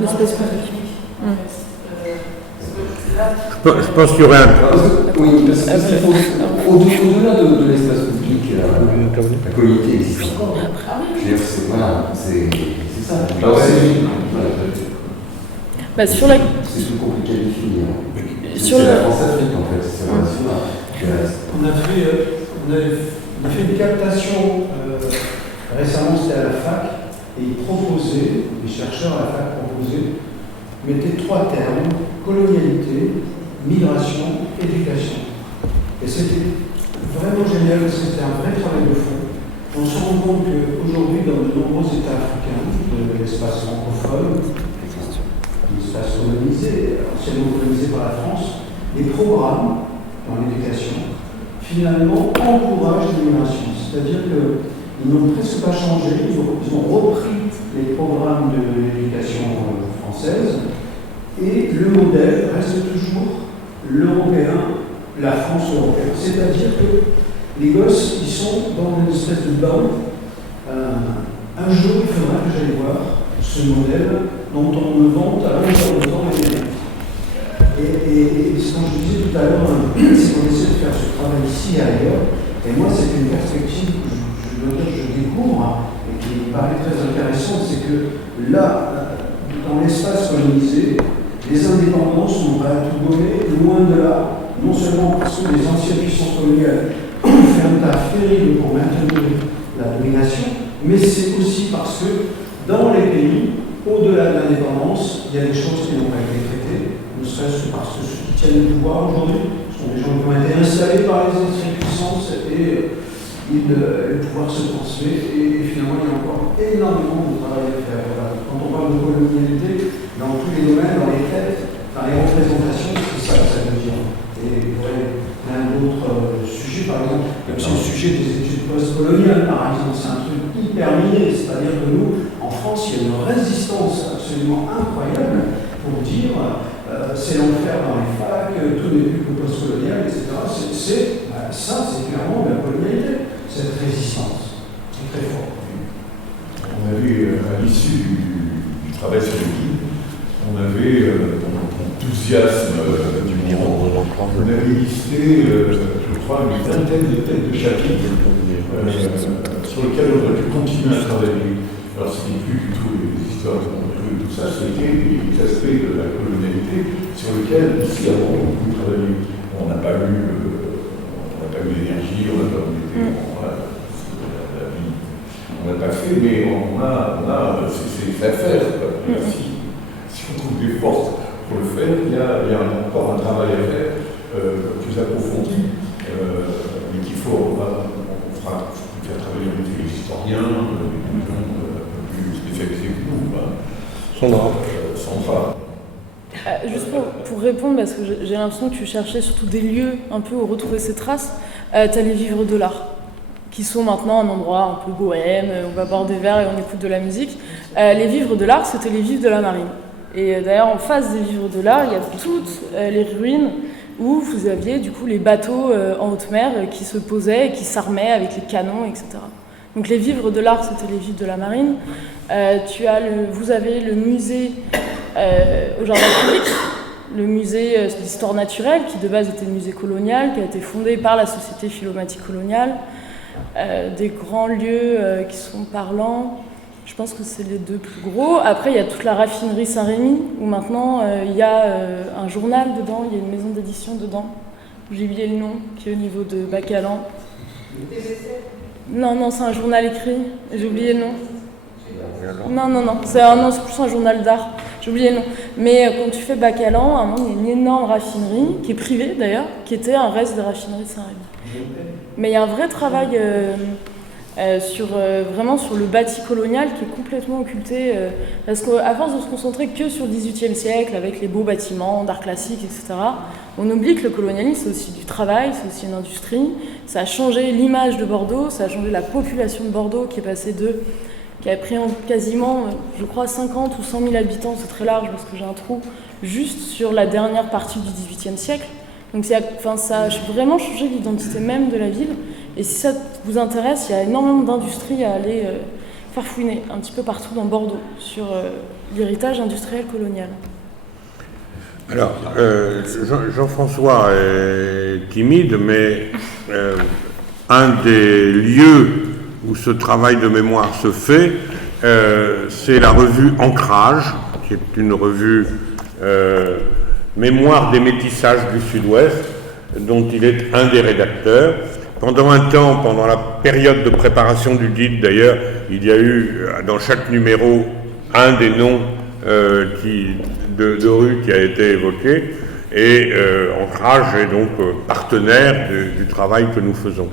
l'espace public. Je pense qu'il y aurait Oui, parce que au-delà de l'espace public, la communauté existe encore. Je veux dire, c'est ça. Sur la... C'est tout compliqué à définir. Sur c'est la France-Afrique en fait, c'est on a fait une captation récemment, c'était à la fac, et les chercheurs à la fac mettaient 3 termes: colonialité, migration, éducation. Et c'était vraiment génial, c'était un vrai travail de fond. On se rend compte qu'aujourd'hui, dans de nombreux États africains, de l'espace francophone, l'espace colonisé, anciennement colonisé par la France, les programmes dans l'éducation, finalement, encouragent l'immigration. C'est-à-dire qu'ils n'ont presque pas changé, ils ont repris les programmes de l'éducation française, et le modèle reste toujours l'européen, la France européenne. C'est-à-dire que les gosses, ils sont dans une espèce de bain. Un jour, il faudra que j'aille voir ce modèle dont on me vante à longueur de temps les mérites. Et ce que je disais tout à l'heure, c'est qu'on essaie de faire ce travail ici et ailleurs. Et moi, c'est une perspective que je découvre et qui me paraît très intéressante, c'est que là, dans l'espace colonisé, les indépendances n'ont pas tout donné, loin de là, non seulement parce que les anciennes puissances coloniales fait un tas terrible pour maintenir la domination, mais c'est aussi parce que dans les pays, au-delà de l'indépendance, il y a des choses qui n'ont pas été traitées, ne serait-ce que parce que ceux qui tiennent le pouvoir aujourd'hui sont des gens qui ont été installés par les anciennes puissances et le pouvoir se transmet et finalement il y a encore énormément de travail à faire. Voilà. Quand on parle de colonialité, dans tous les domaines, dans les têtes, dans les représentations, c'est ça que ça veut dire. Et plein d'autres sujets, par exemple, c'est le sujet des études post-coloniales, par exemple, c'est un truc hyper miné, c'est-à-dire que nous, en France, il y a une résistance absolument incroyable pour dire c'est l'enfer dans les facs, tout n'est plus que post-colonial, etc. Ça, c'est clairement la colonialité, cette résistance. C'est très fort. On avait, à l'issue du travail sur le guide, on avait, dans l'enthousiasme du moment, on avait listé, je crois, une vingtaine de têtes de chapitres sur lesquels on aurait pu continuer à travailler. Alors, ce n'est plus du tout les histoires de tout ça, c'était les aspects de la colonialité sur lesquels, ici, avant, on pouvait travailler. On n'a pas eu l'énergie, on n'a pas eu on n'a pas fait, mais on a c'est à faire. Si on trouve des forces pour le faire, il y a encore un travail à faire plus approfondi, mais qu'il faut, on fera faire travailler avec les historiens, des gens un peu plus spécialisés que nous. Sandra. Juste pour répondre, parce que j'ai l'impression que tu cherchais surtout des lieux un peu où retrouver ces traces, tu as les vivres de l'art, qui sont maintenant un endroit un peu bohème, on va boire des verres et on écoute de la musique. Les vivres de l'art, c'était les vivres de la marine. Et d'ailleurs, en face des vivres de l'art, il y a toutes les ruines où vous aviez du coup les bateaux en haute mer qui se posaient et qui s'armaient avec les canons, etc. Donc les vivres de l'art, c'était les vivres de la marine. Vous avez le musée au Jardin public, le musée d'histoire naturelle, qui de base était le musée colonial, qui a été fondé par la Société philomatique coloniale. Des grands lieux qui sont parlants, je pense que c'est les deux plus gros. Après, il y a toute la raffinerie Saint-Rémy, où maintenant il y a un journal dedans, il y a une maison d'édition dedans. J'ai oublié le nom, qui est au niveau de Bacalan. Non, c'est un journal écrit, j'ai oublié le nom. Non, c'est plus un journal d'art, j'ai oublié le nom. Mais quand tu fais Bacalan, à un moment, il y a une énorme raffinerie, qui est privée d'ailleurs, qui était un reste de la raffinerie de Saint-Rémy. Mais il y a un vrai travail vraiment sur le bâti colonial qui est complètement occulté, parce qu'à force de se concentrer que sur le XVIIIe siècle, avec les beaux bâtiments d'art classique, etc., on oublie que le colonialisme, c'est aussi du travail, c'est aussi une industrie. Ça a changé l'image de Bordeaux, ça a changé la population de Bordeaux, qui est passée qui a pris quasiment, je crois, 50 ou 100 000 habitants, c'est très large parce que j'ai un trou, juste sur la dernière partie du XVIIIe siècle. Donc ça a vraiment changé l'identité même de la ville. Et si ça vous intéresse, il y a énormément d'industries à aller farfouiner un petit peu partout dans Bordeaux sur l'héritage industriel colonial. Alors, Jean-François est timide, mais un des lieux où ce travail de mémoire se fait, c'est la revue Ancrage, qui est une revue mémoire des métissages du Sud-Ouest, dont il est un des rédacteurs. Pendant un temps, pendant la période de préparation du guide d'ailleurs, il y a eu dans chaque numéro un des noms de rue qui a été évoqué, et Ancrage est donc partenaire du travail que nous faisons.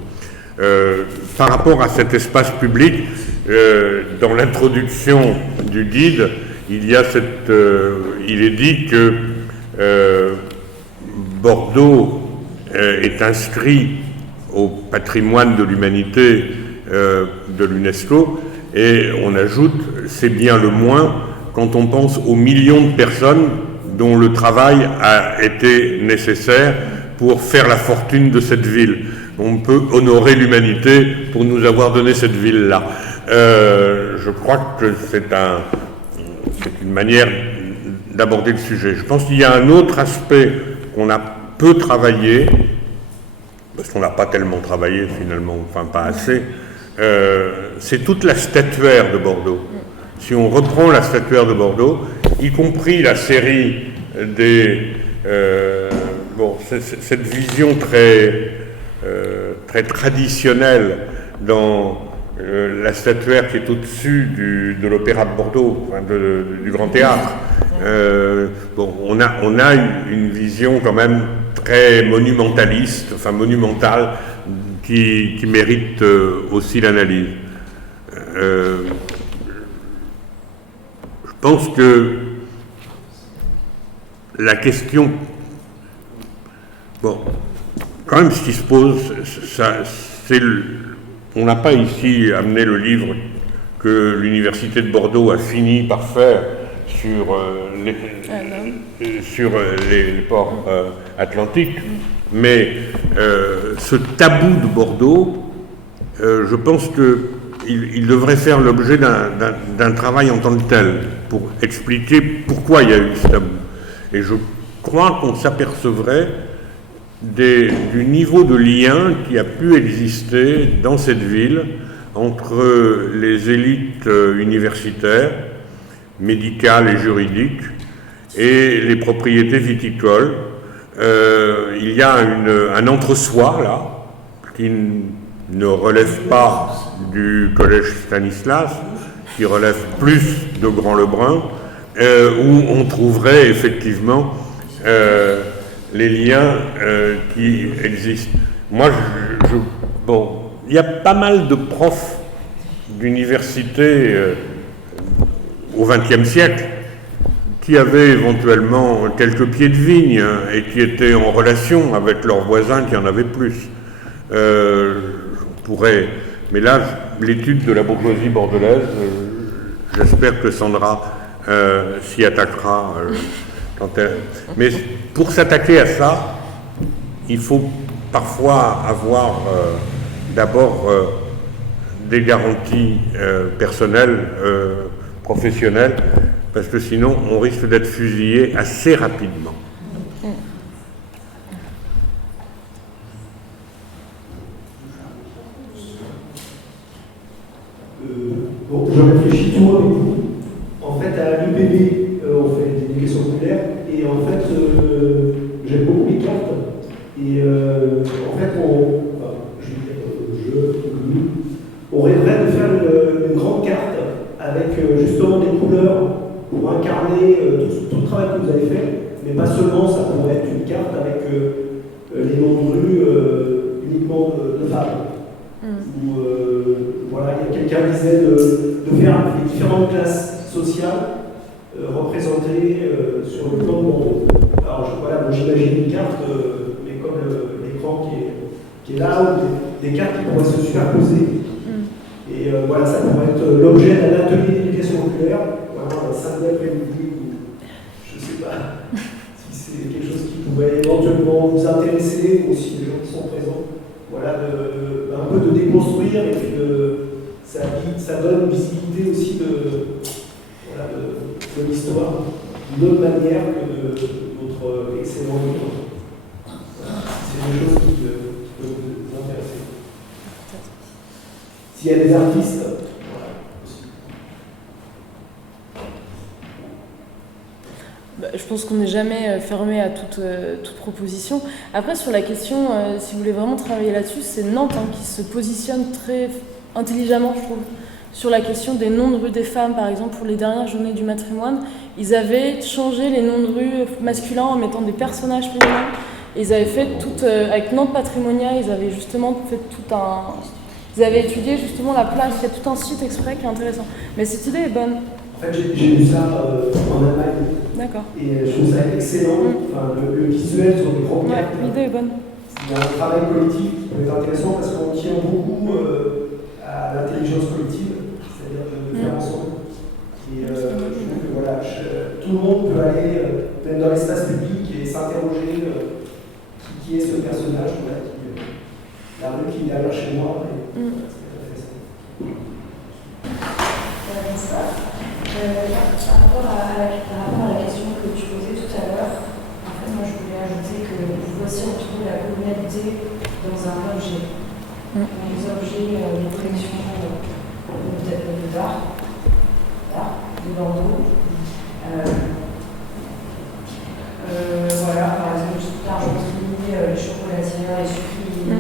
Par rapport à cet espace public, dans l'introduction du guide, il est dit que Bordeaux est inscrit au patrimoine de l'humanité de l'UNESCO, et on ajoute, c'est bien le moins quand on pense aux millions de personnes dont le travail a été nécessaire pour faire la fortune de cette ville. On peut honorer l'humanité pour nous avoir donné cette ville-là. Je crois que c'est une manière d'aborder le sujet. Je pense qu'il y a un autre aspect qu'on a peu travaillé, parce qu'on n'a pas tellement travaillé finalement, enfin pas assez, c'est toute la statuaire de Bordeaux. Si on reprend la statuaire de Bordeaux, y compris la série des... cette vision très traditionnelle dans la statuaire qui est au-dessus de l'Opéra de Bordeaux, enfin du Grand Théâtre. On a une vision quand même très monumentaliste, enfin monumentale, qui mérite aussi l'analyse. Je pense que la question... quand même ce qui se pose, c'est on n'a pas ici amené le livre que l'Université de Bordeaux a fini par faire sur les ports atlantiques, mais ce tabou de Bordeaux, je pense qu'il devrait faire l'objet d'un travail en tant que tel, pour expliquer pourquoi il y a eu ce tabou. Et je crois qu'on s'apercevrait du niveau de lien qui a pu exister dans cette ville entre les élites universitaires, médicales et juridiques, et les propriétés viticoles. Il y a un entre-soi là, qui ne relève pas du collège Stanislas, qui relève plus de Grand-Lebrun, où on trouverait effectivement les liens qui existent. Moi, il y a pas mal de profs d'université au XXe siècle qui avaient éventuellement quelques pieds de vigne et qui étaient en relation avec leurs voisins qui en avaient plus. Mais là, l'étude de la bourgeoisie bordelaise, j'espère que Sandra s'y attaquera. Mais pour s'attaquer à ça, il faut parfois avoir d'abord des garanties personnelles, professionnelles, parce que sinon on risque d'être fusillé assez rapidement. Je réfléchis tout avec vous. En fait, à l'UPB, on fait des questions populaires, et en fait, j'aime beaucoup les cartes. Et en fait, on rêverait de faire une grande carte avec justement des couleurs pour incarner tout le travail que vous avez fait, mais pas seulement, ça pourrait être une carte avec les noms de rue uniquement de femmes. Voilà, quelqu'un disait de faire les différentes classes sociales représentées sur le plan de Bordeaux. Alors j'imagine une carte, mais comme l'écran qui est là, ou des cartes qui pourraient se superposer. Et voilà, ça pourrait être l'objet d'un atelier d'éducation populaire, un samedi après-midi, ou je ne sais pas si c'est quelque chose qui pourrait éventuellement vous intéresser, ou si les gens qui sont présents. Voilà, un peu de déconstruire, et puis ça donne une visibilité aussi de l'histoire d'une autre manière que de notre excellent livre. Voilà, c'est des choses qui peuvent vous intéresser. S'il y a des artistes, voilà, aussi. Je pense qu'on n'est jamais fermé à toute proposition. Après, sur la question, si vous voulez vraiment travailler là-dessus, c'est Nantes qui se positionne très intelligemment, je trouve, sur la question des noms de rue des femmes. Par exemple, pour les dernières journées du matrimoine, ils avaient changé les noms de rue masculins en mettant des personnages féminins. Et ils avaient fait avec Nantes Patrimonia, ils avaient justement fait ils avaient étudié justement la place. Il y a tout un site exprès qui est intéressant. Mais cette idée est bonne. En fait, j'ai vu ça en Allemagne. D'accord. Et je trouve ça excellent. Enfin, le visuel sur les grandes cartes. L'idée est bonne. Il y a un travail collectif qui peut être intéressant parce qu'on tient beaucoup à l'intelligence collective, c'est-à-dire de faire ensemble. Et je trouve que voilà, tout le monde peut aller, même dans l'espace public, et s'interroger qui est ce personnage, la rue qui est derrière chez moi. Et, c'est intéressant. Par rapport traiter dans un objet. Dans les objets de collection d'art de Bordeaux. Voilà, par exemple, l'argenterie, les chocolatières, les sucriers,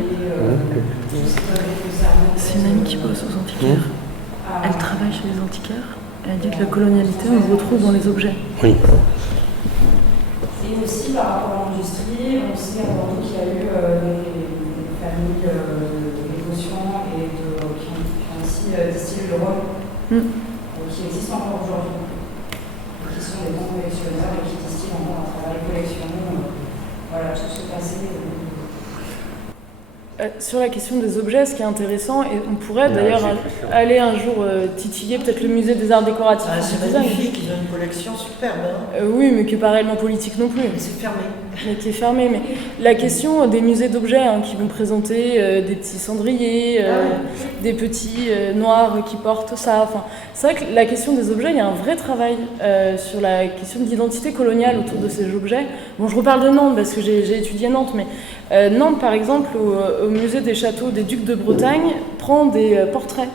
tout ce qui peut être conservé. C'est une amie qui bosse aux antiquaires. Elle travaille chez les antiquaires. Elle dit que la colonialité, on le retrouve dans les objets. Oui. Et aussi, par rapport à l'industrie, on sait à Bordeaux qu'il y a eu des familles de potions et qui ont aussi distillé le rhum, qui existent encore aujourd'hui. Qui sont des bons collectionneurs et qui distillent encore un travail collection. Voilà, tout ce passé. Sur la question des objets, ce qui est intéressant, et on pourrait d'ailleurs aller un jour titiller peut-être le musée des arts décoratifs. C'est magnifique, ils ont une collection superbe. Oui, mais qui n'est pas réellement politique non plus. Mais c'est fermé. Mais qui est fermé. Mais la question des musées d'objets qui vont présenter des petits cendriers, des petits noirs qui portent ça. Enfin, c'est vrai que la question des objets, il y a un vrai travail sur la question de l'identité coloniale autour de ces objets. Bon, je reparle de Nantes parce que j'ai étudié Nantes, mais Nantes, par exemple, au musée des châteaux des ducs de Bretagne, prend des portraits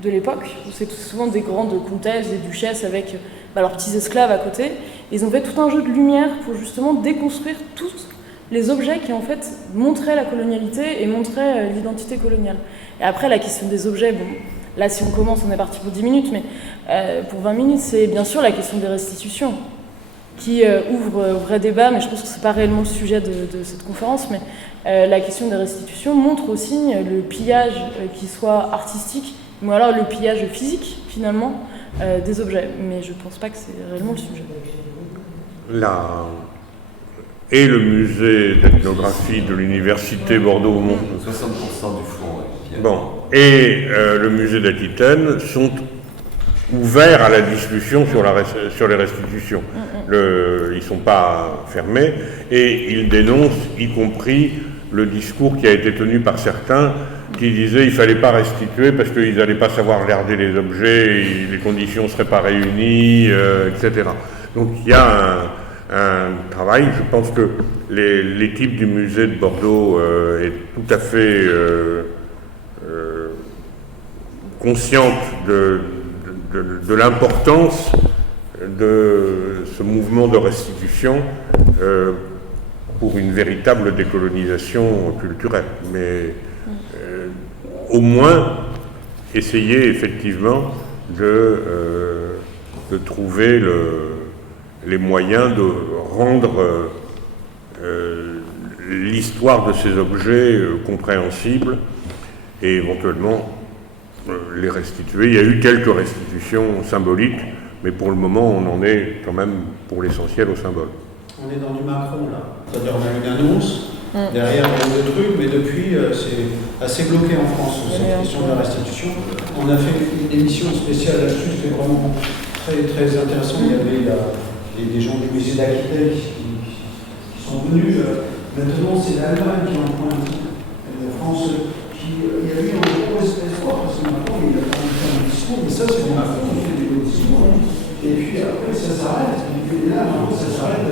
de l'époque, où c'est souvent des grandes comtesses, des duchesses avec leurs petits esclaves à côté. Ils ont fait tout un jeu de lumière pour justement déconstruire tous les objets qui en fait montraient la colonialité et montraient l'identité coloniale. Et après, la question des objets, bon, là si on commence, on est parti pour 10 minutes, mais pour 20 minutes, c'est bien sûr la question des restitutions, qui ouvre un vrai débat, mais je pense que c'est pas réellement le sujet de cette conférence, mais la question des restitutions montre aussi le pillage qui soit artistique, ou alors le pillage physique, finalement, des objets. Mais je pense pas que c'est réellement le sujet. Et le musée d'ethnographie de l'université Bordeaux-Mont. 60% du fonds, ouais. Bon, et le musée d'Aquitaine sont ouverts à la discussion sur les restitutions. Ils ne sont pas fermés et ils dénoncent, y compris le discours qui a été tenu par certains qui disaient qu'il ne fallait pas restituer parce qu'ils n'allaient pas savoir garder les objets, les conditions ne seraient pas réunies, etc. Donc il y a un travail. Je pense que l'équipe du musée de Bordeaux est tout à fait consciente de l'importance de ce mouvement de restitution pour une véritable décolonisation culturelle. Mais au moins essayer effectivement de trouver les moyens de rendre l'histoire de ces objets compréhensible et éventuellement les restituer. Il y a eu quelques restitutions symboliques, mais pour le moment, on en est quand même pour l'essentiel au symbole. On est dans du Macron, là. C'est-à-dire, on a une annonce, derrière, il y a deux trucs, mais depuis, c'est assez bloqué en France, cette question de la restitution. On a fait une émission spéciale là-dessus, c'était vraiment très, très intéressant. Il y avait des gens du musée d'Aquitaine qui sont venus. Maintenant, c'est l'Allemagne qui en pointe. La France, il y a eu un gros espoir, parce que Macron, il a pas fait un discours, mais ça, c'est du Macron qui fait des beaux discours. Et puis après, ça s'arrête. Et là, maintenant, ça s'arrête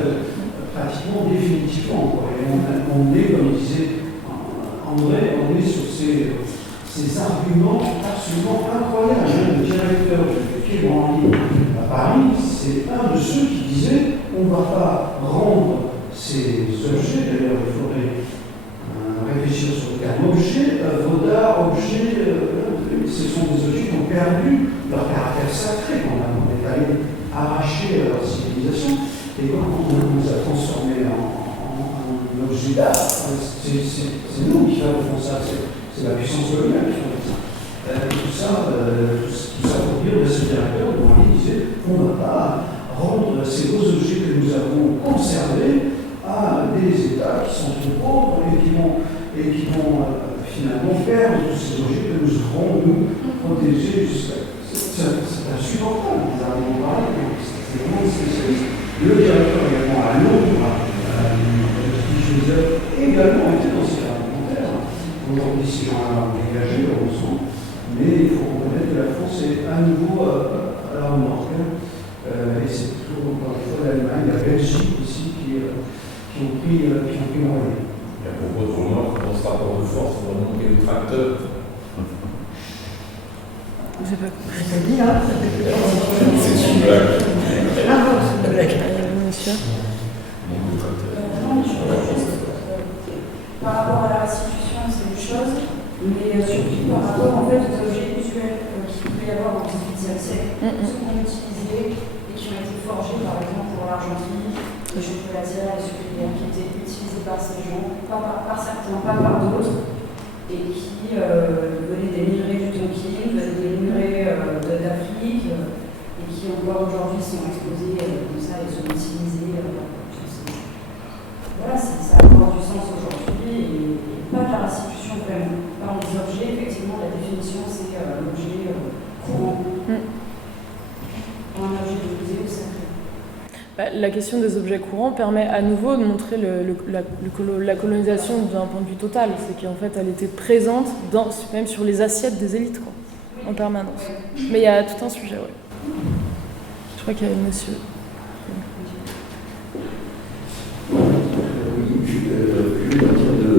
pratiquement définitivement. Et on est, comme disait André, on est sur ces arguments absolument incroyables. Le directeur du Quai Branly à Paris, c'est un de ceux qui disait on ne va pas rendre ces objets, d'ailleurs il faudrait réfléchir sur le terme objet, œuvre d'art, objet, ce sont des objets qui ont perdu leur caractère sacré quand on est allé arracher leur civilisation. Et quand on nous a transformés en objet d'art, c'est nous qui avons fait ça, c'est la puissance coloniale qui fait ça. Tout ça pour dire que ce directeur il disait on ne va pas rendre ces beaux objets que nous avons conservés à des États qui sont trop pauvres et qui vont finalement perdre tous ces objets que nous aurons nous protégés jusqu'à. C'est insupportable, les arguments pareils, c'est vraiment spécialiste. Le directeur également à Londres, qui également été dans ces argumentaires. Aujourd'hui, ces gens-là ont dégagé, heureusement, mais il faut reconnaître que la France est à nouveau à la remorque. Et c'est toujours, encore une fois, l'Allemagne, la Belgique aussi qui ont pris le relais. Et à propos de remorque, dans ce rapport de force, on va manquer le tracteur. J'ai pas compris. C'est bien, hein. C'est une blague. Ah non, c'est une blague. Monsieur. Par rapport à la restitution, c'est une chose, mais surtout par rapport en fait, aux objets usuels qu'il peut y avoir dans le XVIIIe siècle, ceux qu'on utilisait et qui ont été forgés par exemple pour l'argenterie, les chocolatières, les sucrières, qui étaient utilisés par ces gens, pas par certains, pas par d'autres, et qui venaient des minerais du Tonkin, venaient des minerais d'Afrique, et qui encore aujourd'hui sont exposés comme ça et sont utilisés. Voilà, ça a encore du sens aujourd'hui et pas de la restitution vraiment. Par les objets, effectivement, la définition c'est l'objet courant. Un objet de musée ou sacré. La question des objets courants permet à nouveau de montrer la colonisation d'un point de vue total. C'est qu'en fait, elle était présente même sur les assiettes des élites, quoi, en permanence. Mais il y a tout un sujet, ouais. Je crois qu'il y a un monsieur. Je vais partir de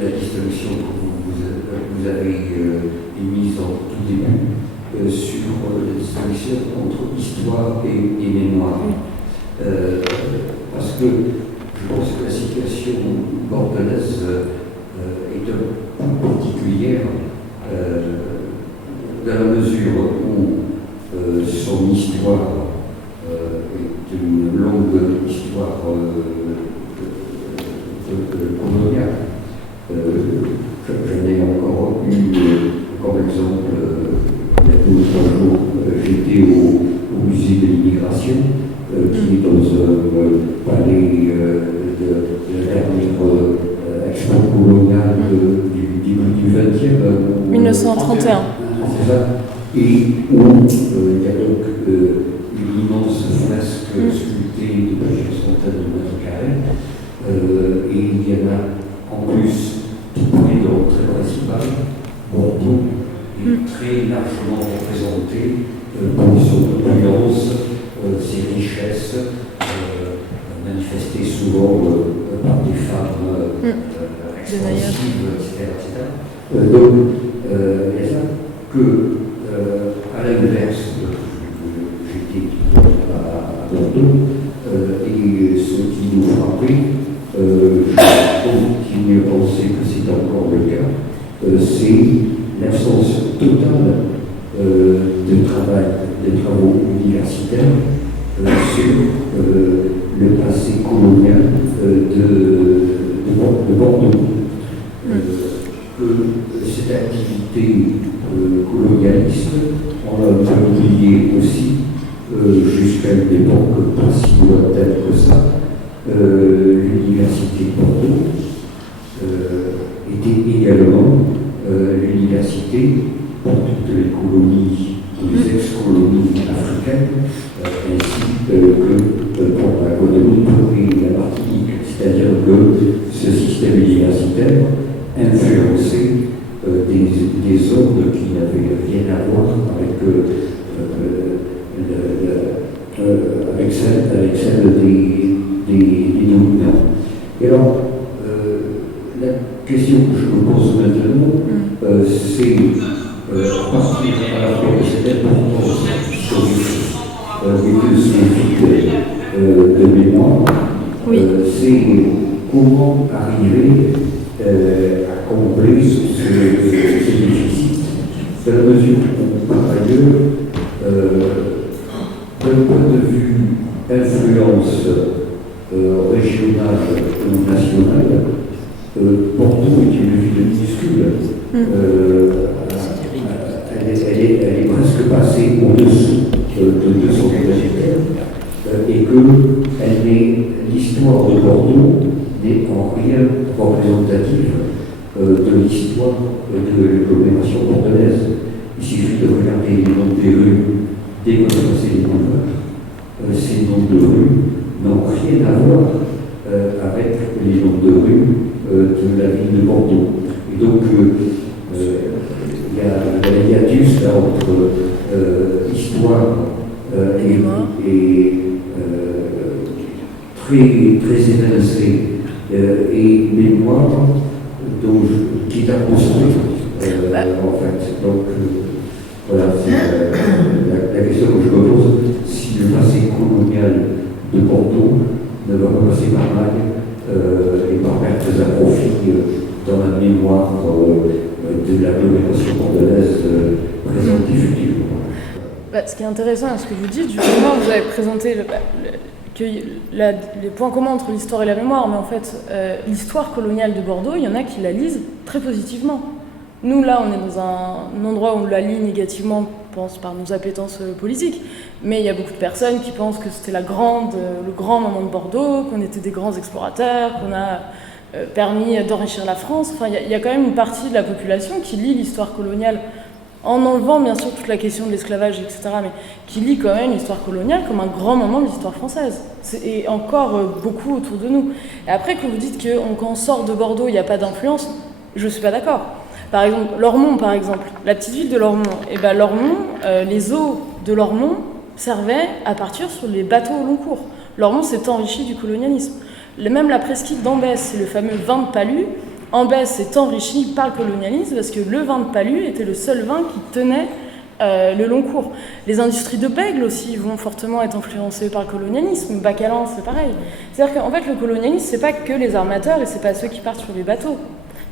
la distinction que vous avez émise en tout début sur la distinction entre histoire et mémoire. Parce que je pense que la situation bordelaise est un peu particulière dans la mesure où son histoire est une longue histoire coloniale. J'en ai encore eu comme exemple il y a 2 ou 3 jours, j'étais au musée de l'immigration, qui est dans un palais de la dernière expo coloniale du début du XXe. 1931. C'est ça. Et où il y a donc une immense fresque sculptée de plusieurs centaines de mètres carrés. Et il y en a en plus tout près de l'entrée principale. Bordeaux est très largement représenté pour son opulence, ses richesses, manifestées souvent par des femmes expansives, etc. Donc, il y a ça que, à l'inverse, j'étais à Bordeaux, et ce qui nous frappait, je continue à penser que c'est encore le cas, c'est l'absence totale de travail, de travaux universitaires sur le passé colonial de Bordeaux. Que cette activité colonialiste, on l'a oublié aussi jusqu'à une époque pas si lointaine que ça. L'université de Bordeaux était également l'université pour toutes les colonies, les ex-colonies africaines, ainsi que pour la Guadeloupe et la Martinique. C'est-à-dire que ce système universitaire influençait des ordres qui n'avaient rien à voir avec celle des dominants. Et alors, la question que je me pose maintenant, c'est à partir à la fois de cette importance historique et de scientifique de mémoire, c'est comment arriver à combler ce déficit, dans la mesure où, par ailleurs, d'un point de vue influence régionale ou nationale, Bordeaux est une ville minuscule. Elle est presque passée au-dessous de son capacitaire et que l'histoire de Bordeaux n'est en rien représentative de l'histoire de l'agglomération bordelaise. Il suffit de regarder les noms des rues dès qu'on a passé les boulevards. Ces noms de rues n'ont rien à voir avec les noms de rues de la ville de Bordeaux. Et donc, il y a un hiatus là entre histoire et très, très évincée et mémoire qui est à construire, en fait. Donc, voilà, c'est la question que je me pose, si le passé colonial de Bordeaux ne va pas passer par mal et par pertes à profit dans la mémoire de l'agglomération bordelaise présente et future. Ce qui est intéressant dans ce que vous dites, justement, vous avez présenté les points communs entre l'histoire et la mémoire, mais en fait, l'histoire coloniale de Bordeaux, il y en a qui la lisent très positivement. Nous, là, on est dans un endroit où on la lit négativement, je pense, par nos appétences politiques, mais il y a beaucoup de personnes qui pensent que c'était le grand moment de Bordeaux, qu'on était des grands explorateurs, qu'on a permis d'enrichir la France. Enfin, il y a quand même une partie de la population qui lit l'histoire coloniale, en enlevant bien sûr toute la question de l'esclavage, etc., mais qui lit quand même l'histoire coloniale comme un grand moment de l'histoire française. Et encore beaucoup autour de nous. Et après, quand vous dites quand on sort de Bordeaux, il n'y a pas d'influence, je ne suis pas d'accord. Par exemple, Lormont, par exemple, la petite ville de Lormont. Et ben Lormont, les eaux de Lormont servaient à partir sur les bateaux au long cours. Lormont s'est enrichi du colonialisme. Même la presqu'île d'Ambès, c'est le fameux vin de Palu. Ambès s'est enrichi par le colonialisme parce que le vin de Palu était le seul vin qui tenait le long cours. Les industries de Bègle aussi vont fortement être influencées par le colonialisme. Bacalan, c'est pareil. C'est-à-dire qu'en fait, le colonialisme, c'est pas que les armateurs et c'est pas ceux qui partent sur les bateaux.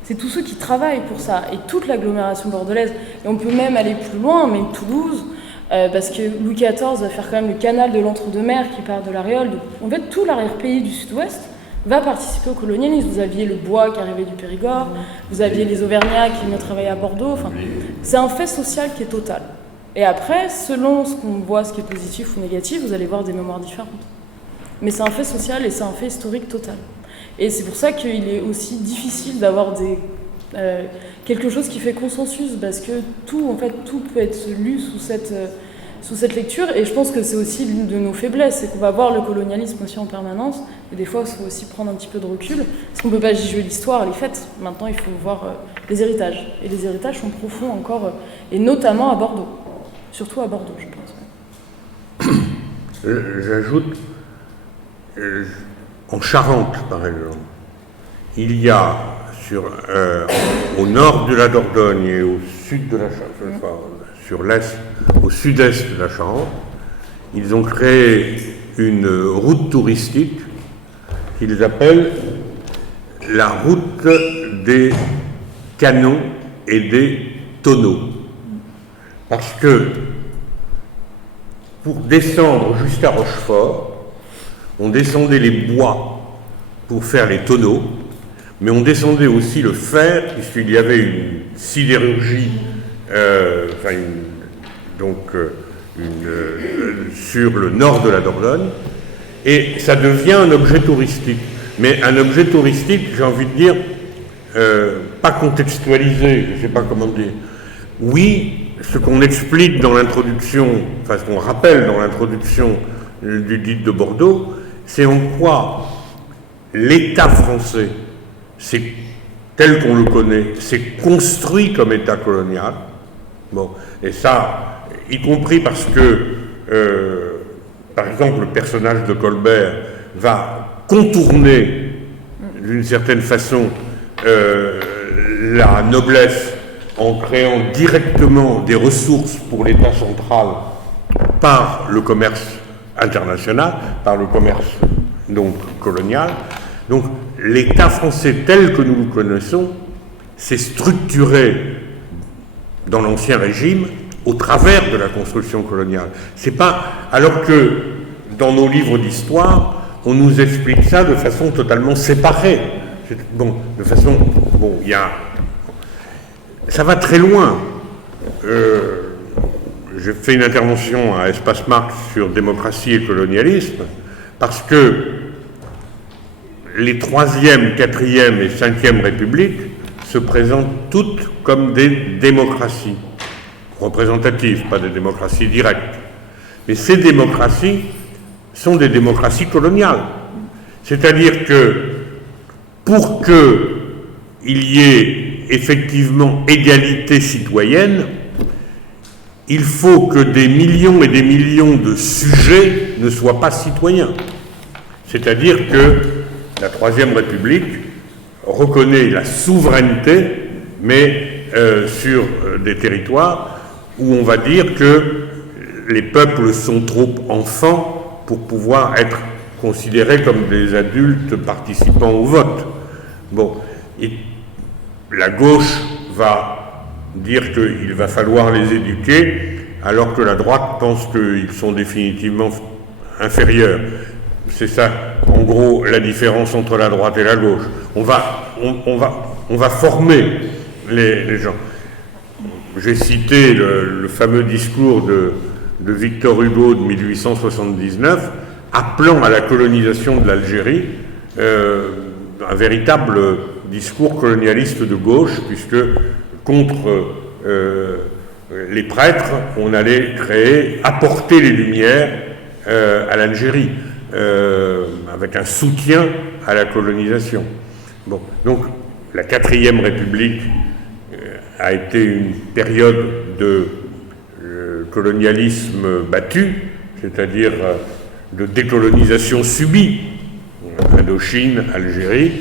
C'est tous ceux qui travaillent pour ça, et toute l'agglomération bordelaise. Et on peut même aller plus loin, même Toulouse, parce que Louis XIV va faire quand même le canal de l'Entre-deux-Mers qui part de l'Aréole. Donc, en fait, tout l'arrière-pays du sud-ouest va participer au colonialisme. Vous aviez le bois qui arrivait du Périgord, vous aviez les Auvergnats qui venaient travailler à Bordeaux. Enfin, c'est un fait social qui est total. Et après, selon ce qu'on voit, ce qui est positif ou négatif, vous allez voir des mémoires différentes. Mais c'est un fait social et c'est un fait historique total. Et c'est pour ça qu'il est aussi difficile d'avoir quelque chose qui fait consensus, parce que tout peut être lu sous cette lecture, et je pense que c'est aussi l'une de nos faiblesses, c'est qu'on va voir le colonialisme aussi en permanence, et des fois il faut aussi prendre un petit peu de recul, parce qu'on ne peut pas jouer l'histoire, elle est faite, maintenant il faut voir les héritages, et les héritages sont profonds encore, et notamment à Bordeaux, surtout à Bordeaux je pense. J'ajoute, en Charente par exemple, il y a au nord de la Dordogne et au sud de la Charente, sur l'est, au sud-est de la Charente, ils ont créé une route touristique qu'ils appellent la route des canons et des tonneaux. Parce que pour descendre jusqu'à Rochefort, on descendait les bois pour faire les tonneaux, mais on descendait aussi le fer, puisqu'il y avait une sidérurgie, sur le nord de la Dordogne, et ça devient un objet touristique. Mais un objet touristique, j'ai envie de dire, pas contextualisé, je ne sais pas comment dire. Oui, ce qu'on explique dans l'introduction, enfin ce qu'on rappelle dans l'introduction du guide de Bordeaux, c'est en quoi l'État français, c'est tel qu'on le connaît, c'est construit comme État colonial. Bon, et ça, y compris parce que, par exemple, le personnage de Colbert va contourner, d'une certaine façon, la noblesse en créant directement des ressources pour l'État central par le commerce international, par le commerce donc colonial. Donc l'État français tel que nous le connaissons s'est structuré dans l'Ancien Régime au travers de la construction coloniale. C'est pas, alors que dans nos livres d'histoire, on nous explique ça de façon totalement séparée. Bon, de façon, bon, il y a, ça va très loin. J'ai fait une intervention à Espace Marx sur démocratie et colonialisme parce que les 3e, 4e et 5e républiques se présentent toutes comme des démocraties représentatives, pas des démocraties directes. Mais ces démocraties sont des démocraties coloniales. C'est-à-dire que pour qu'il y ait effectivement égalité citoyenne, il faut que des millions et des millions de sujets ne soient pas citoyens. C'est-à-dire que La Troisième République reconnaît la souveraineté, mais sur des territoires où on va dire que les peuples sont trop enfants pour pouvoir être considérés comme des adultes participant au vote. Bon, et la gauche va dire qu'il va falloir les éduquer, alors que la droite pense qu'ils sont définitivement inférieurs. C'est ça, en gros, la différence entre la droite et la gauche. On va former les gens. J'ai cité le fameux discours de Victor Hugo de 1879, appelant à la colonisation de l'Algérie, un véritable discours colonialiste de gauche, puisque contre les prêtres, on allait apporter les Lumières à l'Algérie, avec un soutien à la colonisation. Bon, donc la 4e République a été une période de colonialisme battu, c'est-à-dire de décolonisation subie, Indochine, Algérie.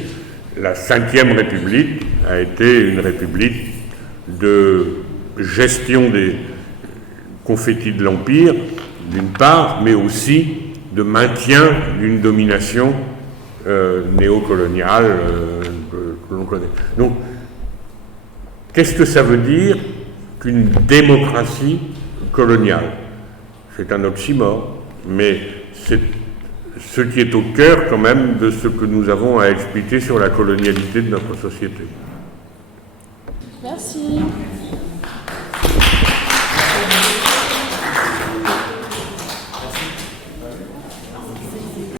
La 5e République a été une république de gestion des confettis de l'Empire, d'une part, mais aussi de maintien d'une domination néocoloniale que l'on connaît. Donc, qu'est-ce que ça veut dire qu'une démocratie coloniale? C'est un oxymore, mais c'est ce qui est au cœur quand même de ce que nous avons à expliquer sur la colonialité de notre société.